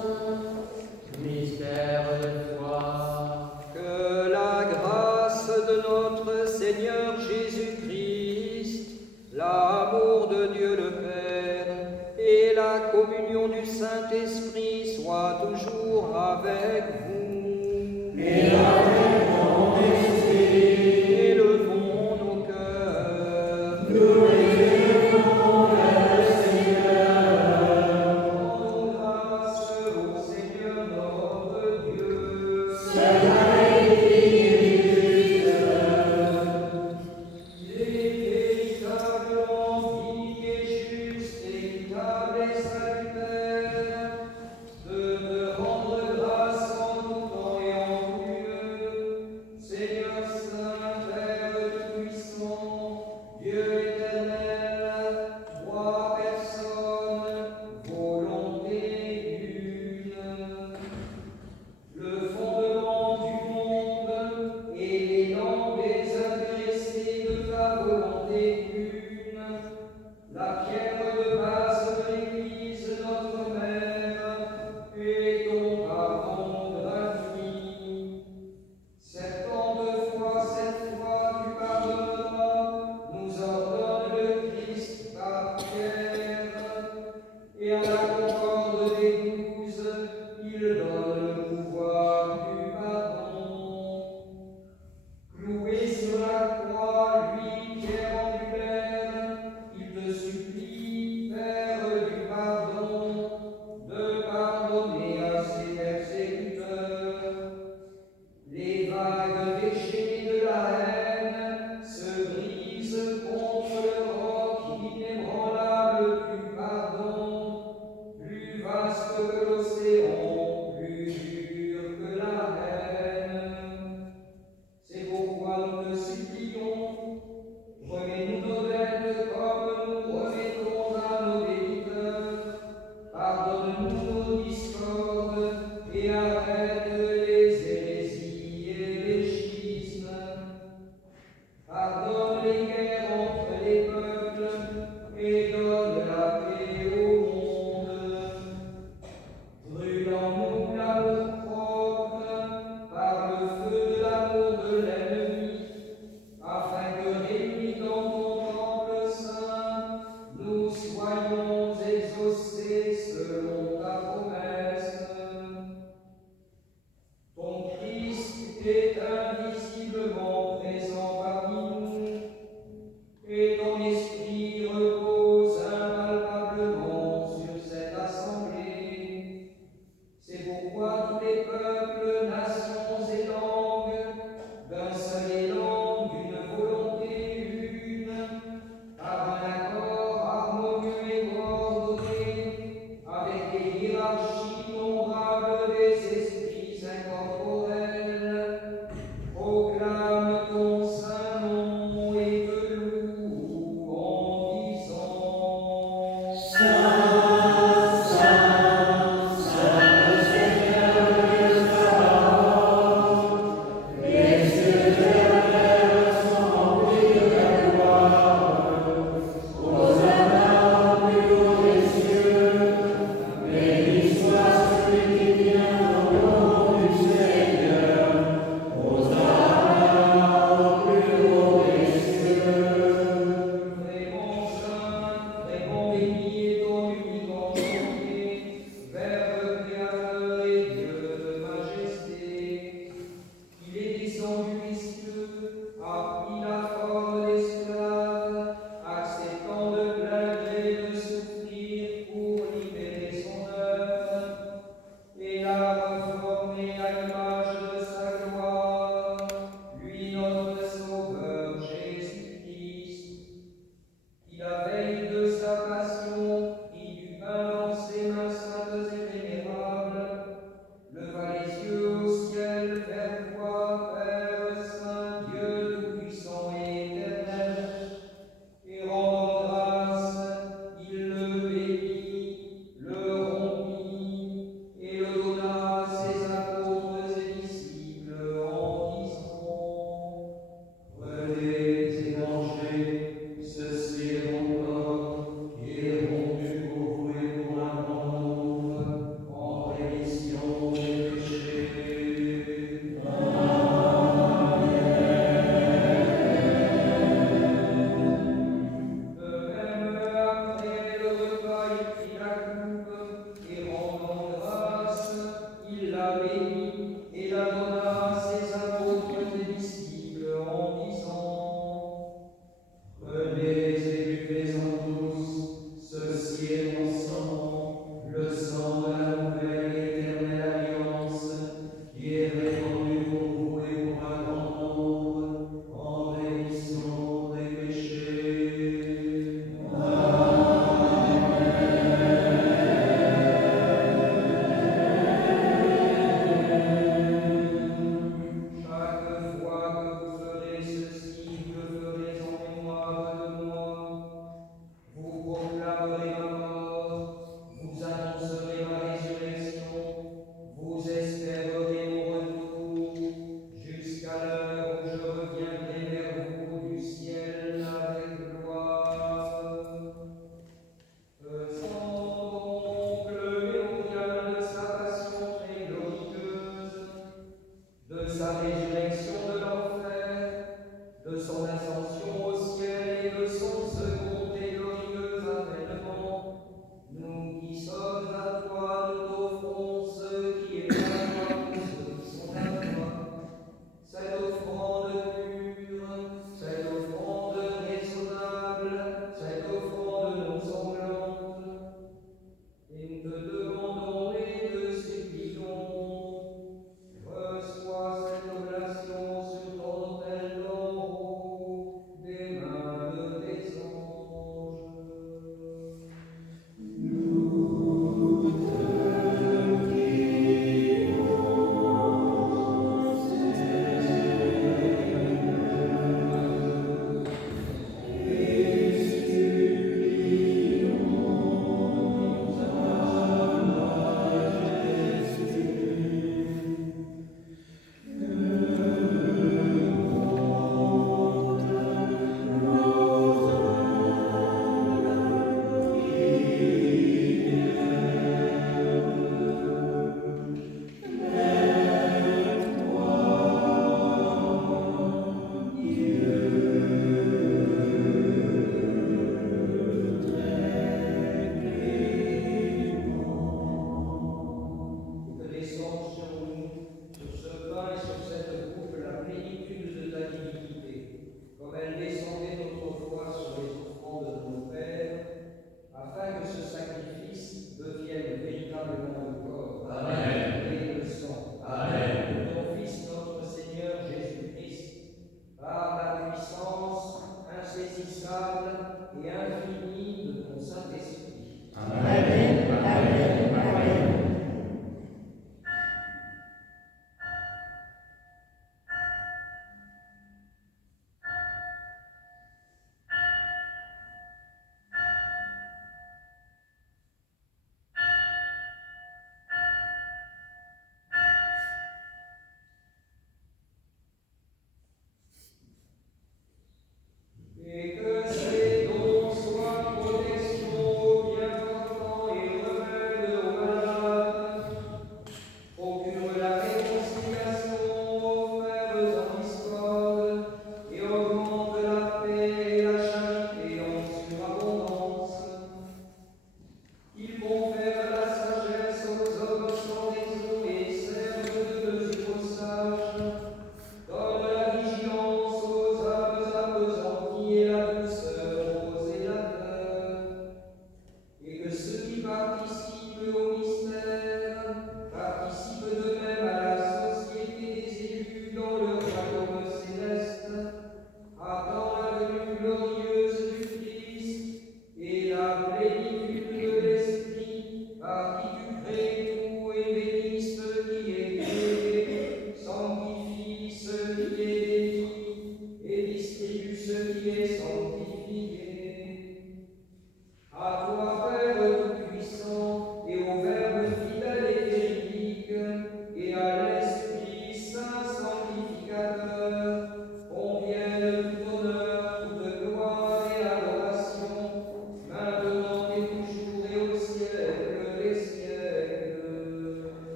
mystère de foi. Que la grâce de notre Seigneur Jésus-Christ, l'amour de Dieu le Père et la communion du Saint-Esprit soient toujours avec vous. Et avec ton esprit. Élevons nos cœurs. Nous élevons vers le Seigneur. Rendons grâce au Seigneur notre Dieu. Cela est juste. Il est véritablement digne et juste, équitable et salutaire et infinie de ton Saint-Esprit. Amen, Amen, Amen. Et que ces dons soient protection, bien portant et remède aux malades.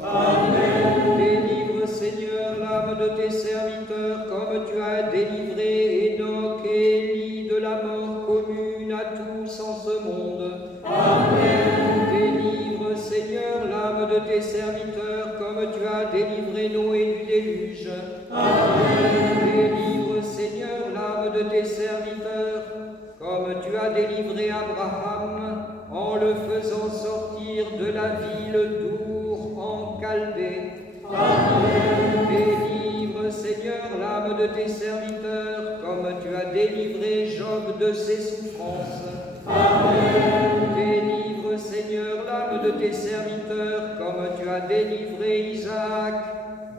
Amen. Délivre, Seigneur, l'âme de tes serviteurs, comme tu as délivré Enoch et Élie de la mort commune à tous en ce monde. Amen. Délivre, Seigneur, l'âme de tes serviteurs, comme tu as délivré Noé du déluge. Amen. Délivre, Seigneur, l'âme de tes serviteurs, comme tu as délivré Abraham en le faisant sortir de la ville d'Our en Chaldée. Amen. Délivre, Seigneur, l'âme de tes serviteurs, comme tu as délivré Job de ses souffrances. Amen. Délivre, Seigneur, l'âme de tes serviteurs, comme tu as délivré Isaac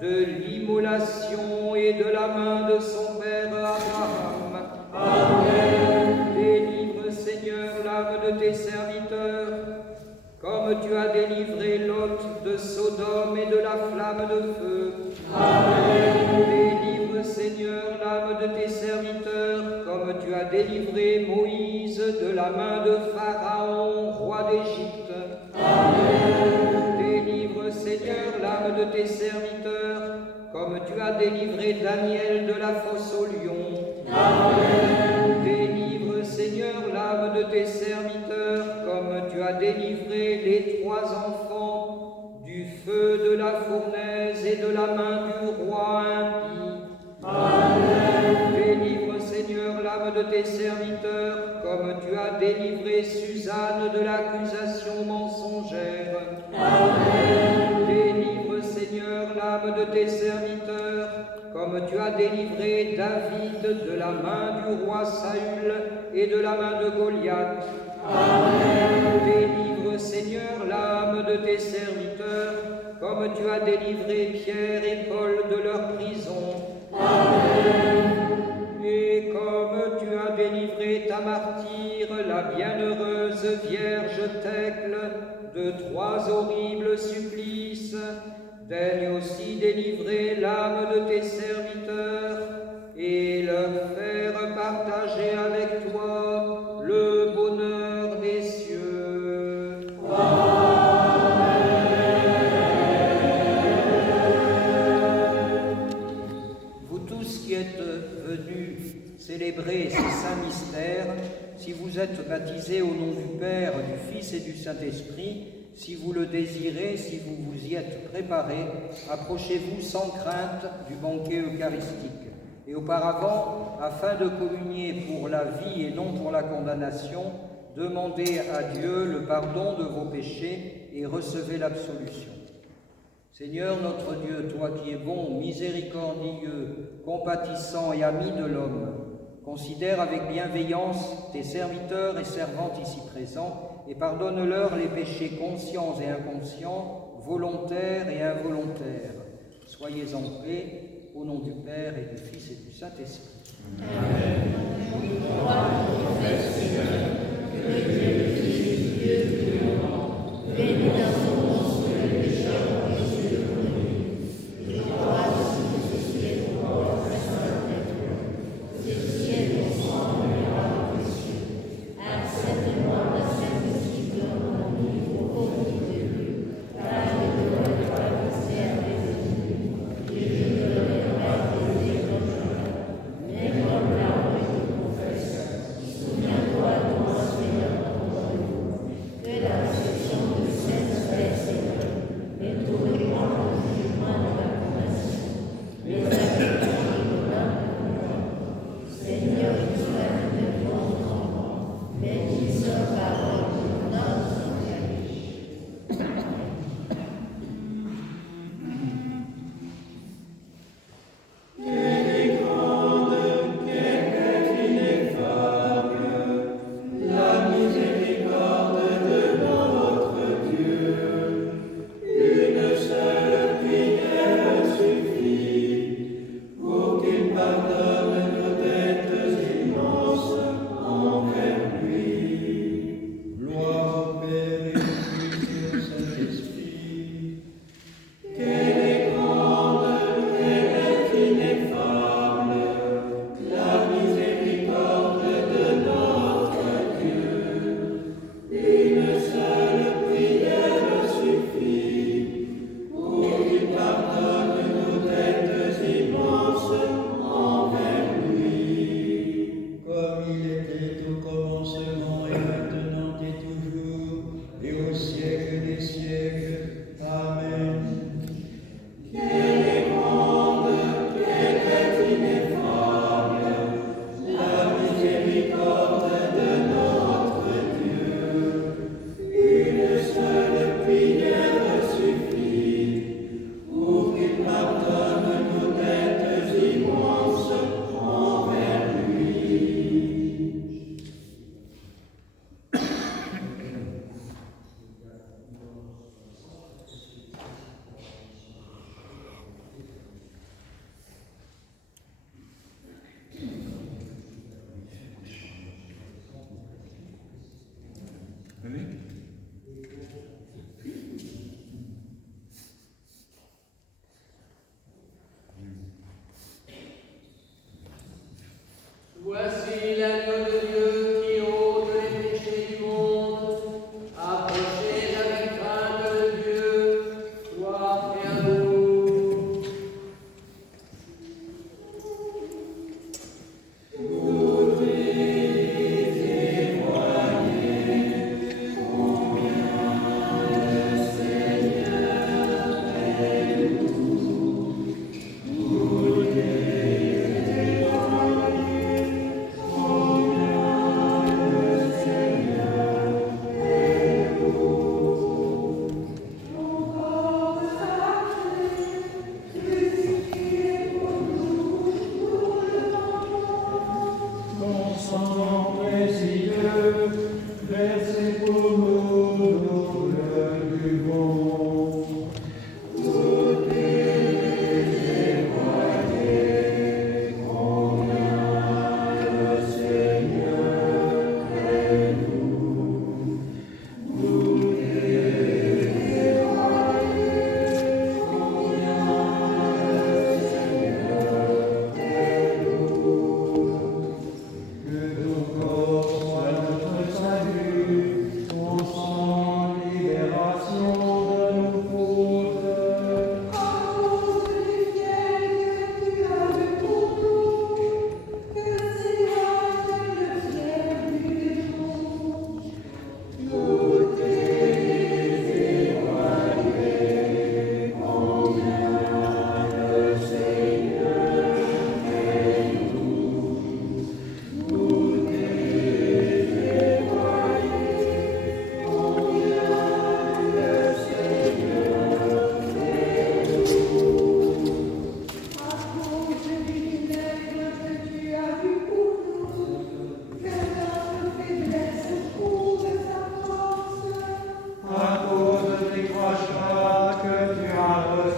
de l'immolation et de la main de son père Abraham. Amen. Délivre, Seigneur, l'âme de tes serviteurs, comme tu as délivré Lot de Sodome et de la flamme de feu. Amen. Délivre, Seigneur, l'âme de tes serviteurs, comme tu as délivré Moïse de la main de Pharaon, roi d'Égypte. Amen. Délivre, Seigneur, l'âme de tes serviteurs, comme tu as délivré Daniel de la fosse aux lions. Amen. Délivre, Seigneur, l'âme de tes serviteurs, comme tu as délivré les 3 enfants du feu de la fournaise et de la main du roi impie. Amen. Délivre, Seigneur, l'âme de tes serviteurs, comme tu as délivré Suzanne de l'accusation mensongère. Amen. Délivre, Seigneur, l'âme de tes serviteurs, comme tu as délivré David de la main du roi Saül et de la main de Goliath. Amen. Délivre, Seigneur, l'âme de tes serviteurs, comme tu as délivré Pierre et Paul de leur prison. Amen. Et comme tu as délivré ta martyre, la bienheureuse Vierge Thècle, de 3 horribles supplices, daigne aussi délivrer l'âme de tes serviteurs et leur faire partager avec toi le bonheur des cieux. Amen. Vous tous qui êtes venus célébrer ces saints mystères, si vous êtes baptisés au nom du Père, du Fils et du Saint-Esprit, si vous le désirez, si vous vous y êtes préparés, approchez-vous sans crainte du banquet eucharistique. Et auparavant, afin de communier pour la vie et non pour la condamnation, demandez à Dieu le pardon de vos péchés et recevez l'absolution. Seigneur notre Dieu, toi qui es bon, miséricordieux, compatissant et ami de l'homme, considère avec bienveillance tes serviteurs et servantes ici présents et pardonne-leur les péchés conscients et inconscients, volontaires et involontaires. Soyez en paix, au nom du Père et du Fils et du Saint-Esprit. Amen. Béni dans son nom sur les pécheurs, Jésus le premier. Et gloire aussi susciter ton corps, Saint-Esprit. Ceci est ton sang, le roi des cieux. Accepte-moi la sacrifice de mon niveau au milieu de Dieu, car je ne veux pas conserver de Dieu, et je ne veux pas baiser ton chemin. Mais comme là où je confesse, souviens-toi de moi, Seigneur, ton nom, que la réception de cette Seigneur, et tout le monde.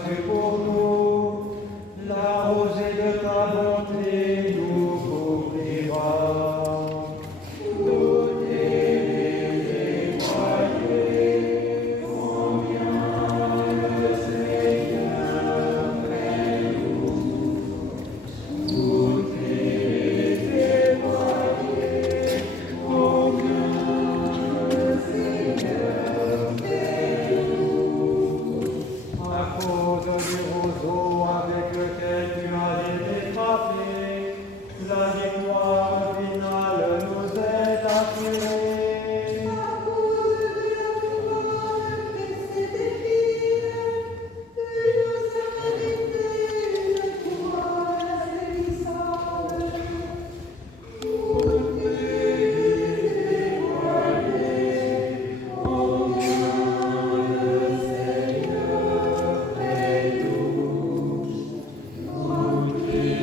tu pour nous, la rosée de ta bonté nous couvrira. À cause du roseau avec lequel tu as été frappé, la victoire finale nous est assurée. À cause de la parole et ses défis, tu nous as mérité le courage insaisissable. Pour que tu témoignes, combien le Seigneur est douce. Pour que tu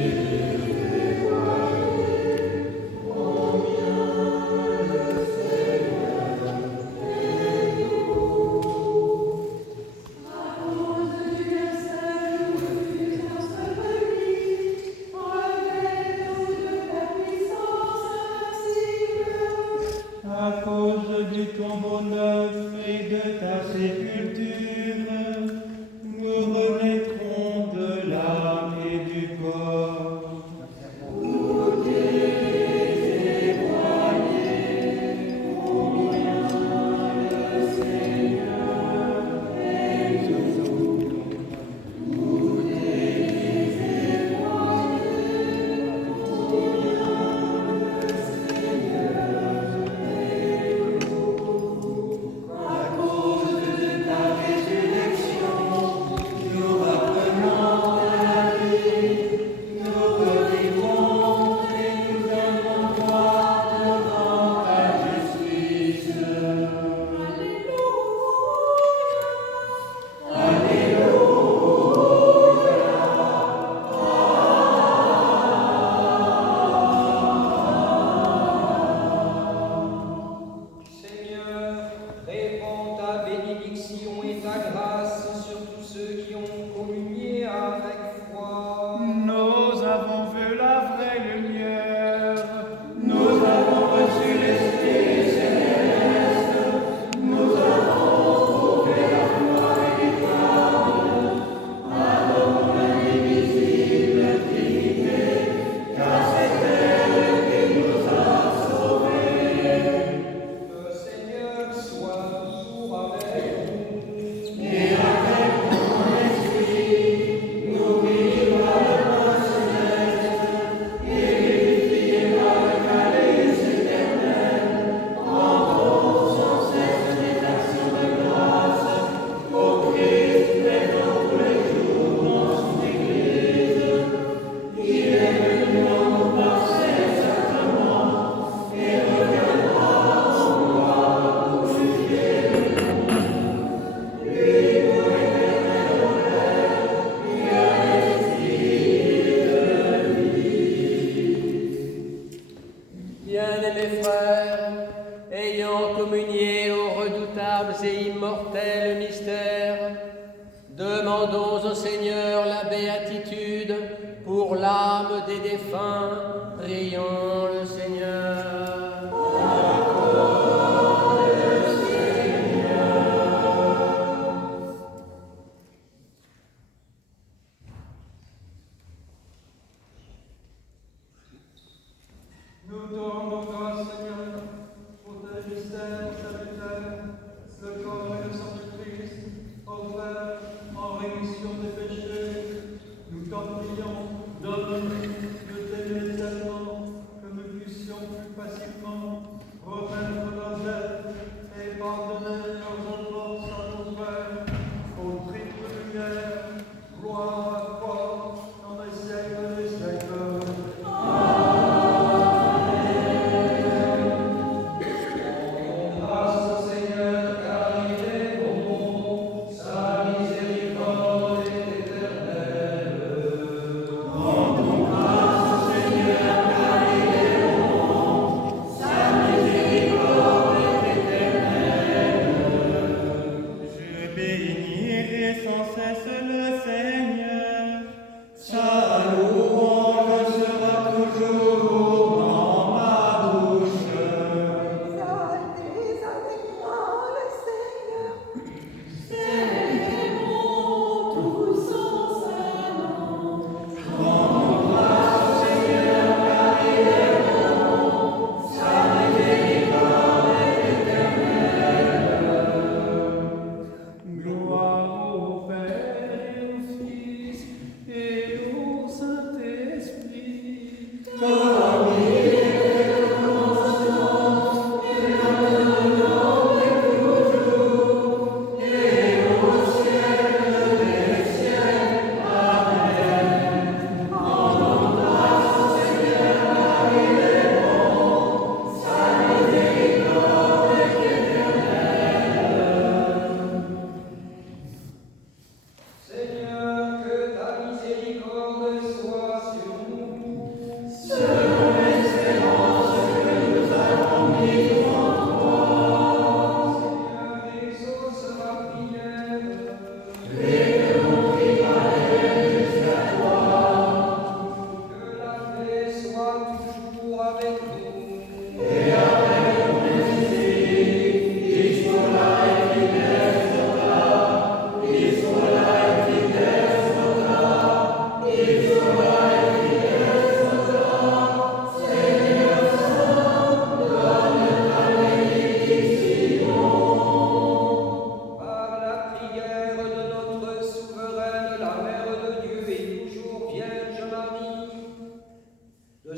témoignes, combien le Seigneur est douce. À cause du bien seul où tu es enseveli, relève-nous de ta puissance invincible. À cause du tombeau neuf et de ta sépulture, nous renaîtrons de l'âme et du corps. À cause de ta résurrection, nous reprenons la vie, nous revivrons et nous donnerons gloire devant ta justice. Alléluia. Seigneur, répands ta bénédiction et ta grâce sur tous ceux qui ont communié avec foi. Nous avons vu la vraie lumière. Nous avons reçu l'Esprit céleste, nous avons trouvé la foi véritable, adorons l'indivisible Trinité, car c'est elle qui nous a sauvés. Le Seigneur soit toujours avec nous. Et avec ton esprit, nourris par le pain céleste et vivifiés par le calice éternel, rendons sans cesse des actions de grâce au Christ présent tous les jours dans son Église. Il est venu en nous par ses sacrements et reviendra en gloire pour juger le monde. Lui pour éternel honneur, et à l'esprit de vie. Bien-aimés frères, ayant communié aux redoutables et immortels mystères, demandons au Seigneur la béatitude pour l'âme des défunts. Prions le Seigneur. Nous te rendons grâce, Seigneur, pour tes mystères salutaires, le corps et le sang du Christ, offert en rémission des péchés. Nous t'en prions, donne de t'aimer tellement que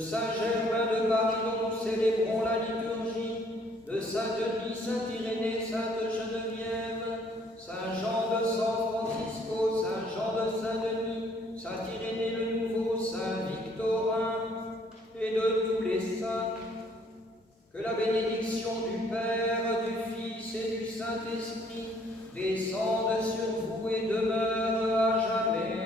Saint-Germain de Paris dont nous célébrons la liturgie, de Saint-Denis, Saint-Irénée, Sainte-Geneviève, Saint-Jean de San Francisco, Saint-Jean de Saint-Denis, Saint-Irénée le Nouveau, Saint-Victorin, et de tous les saints, que la bénédiction du Père, du Fils et du Saint-Esprit descende sur vous et demeure à jamais.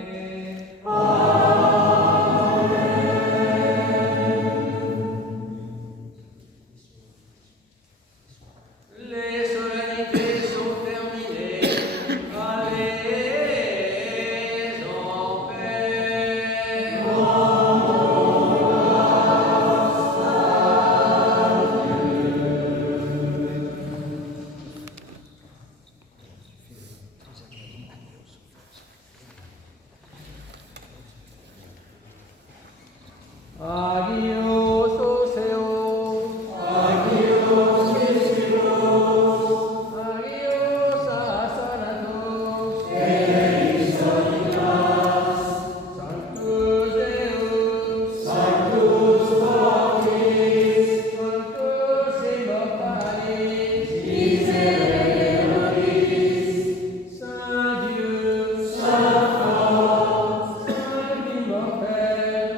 Les solennités sont terminées. Allez en paix. Adios, Oseo. Adios, Asanatos. Sanctus Deus. Sanctus Immortalis. Saint Dieu. Saint immortel.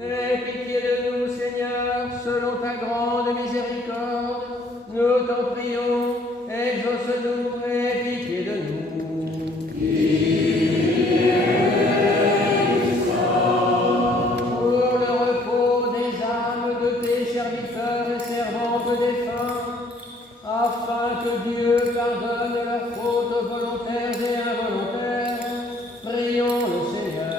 Aie pitié de nous, Seigneur, selon ta grande miséricorde. Nous t'en prions, exauce-nous, aie pitié de nous. Pour le repos des âmes de tes serviteurs et servantes défunts, afin que Dieu pardonne leurs fautes volontaires et involontaires, prions le Seigneur.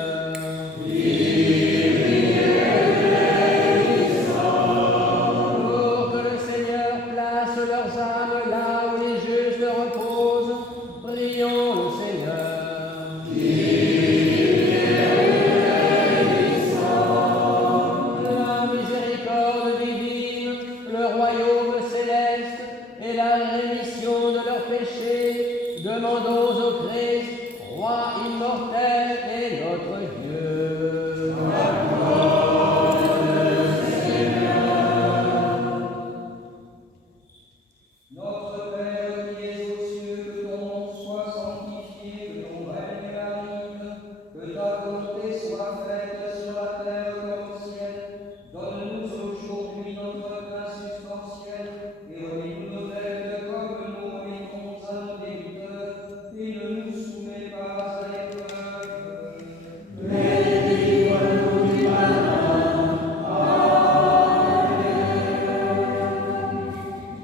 Pour que le Seigneur place leurs âmes là où les justes reposent, prions le Seigneur. La miséricorde divine, le royaume céleste et la rémission de leurs péchés, demandons au Christ, roi immortel et notre Dieu. Notre Père qui es aux cieux, que ton nom soit sanctifié, que ton règne arrive, que ta volonté soit faite sur la terre comme au ciel. Donne-nous aujourd'hui notre pain substantiel, et relis-nous nos dettes comme nous remettons à nos débiteurs, et ne nous soumets pas à l'épreuve. Mais délivre-nous du malin.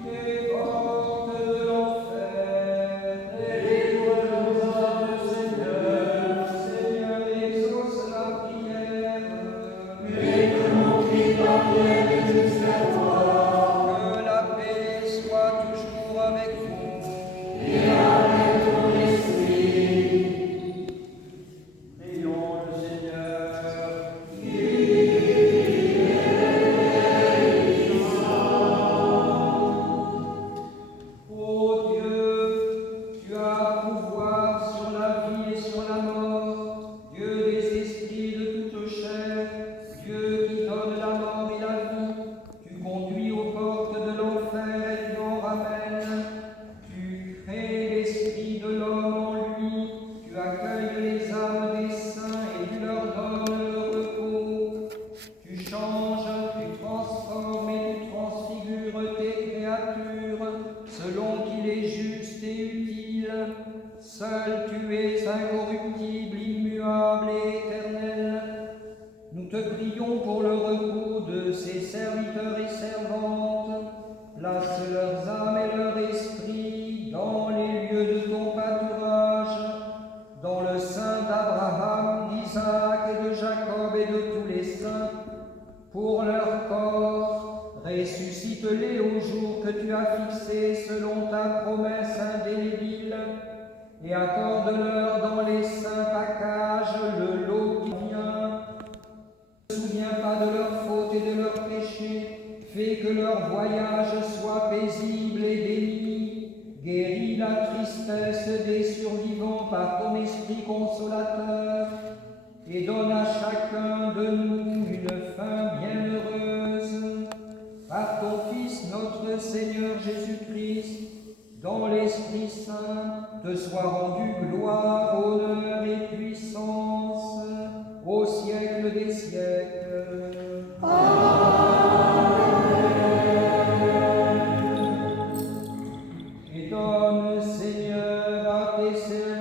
Les portes de l'enfer, délivre nos âmes, Seigneur. Seigneur, exauce la prière. Et que mon cri parvienne jusqu'à toi. Que la paix soit toujours avec vous. Et avec ton esprit. Prions le Seigneur. Ô Dieu, tu as pouvoir sur la vie et sur la mort, Dieu des esprits de toute chair, Dieu qui donne la mort et la vie, tu conduis aux portes de l'enfer et tu en ramènes. Tu crées l'esprit de l'homme en lui, tu accueilles les âmes des saints et tu leur donnes le repos. Tu changes, tu transformes et tu transfigures tes créatures, selon qu'il est juste et utile. Seul tu es incorruptible, immuable et éternel. Nous te prions pour le repos de ces serviteurs et servantes. Place leurs âmes et leur esprit dans les lieux de ton pâturage, dans le sein d'Abraham, d'Isaac et de Jacob et de tous les saints. Pour leur corps, ressuscite-les au jour que tu as fixé selon ta promesse indélébile, et accorde-leur dans les saints packages le lot qui vient. Ne te souviens pas de leurs fautes et de leurs péchés, fais que leur voyage soit paisible et béni. Guéris la tristesse des survivants par ton esprit consolateur, et donne soit rendu gloire, honneur et puissance au siècle des siècles. Amen. Et donne, Seigneur, à tes serviteurs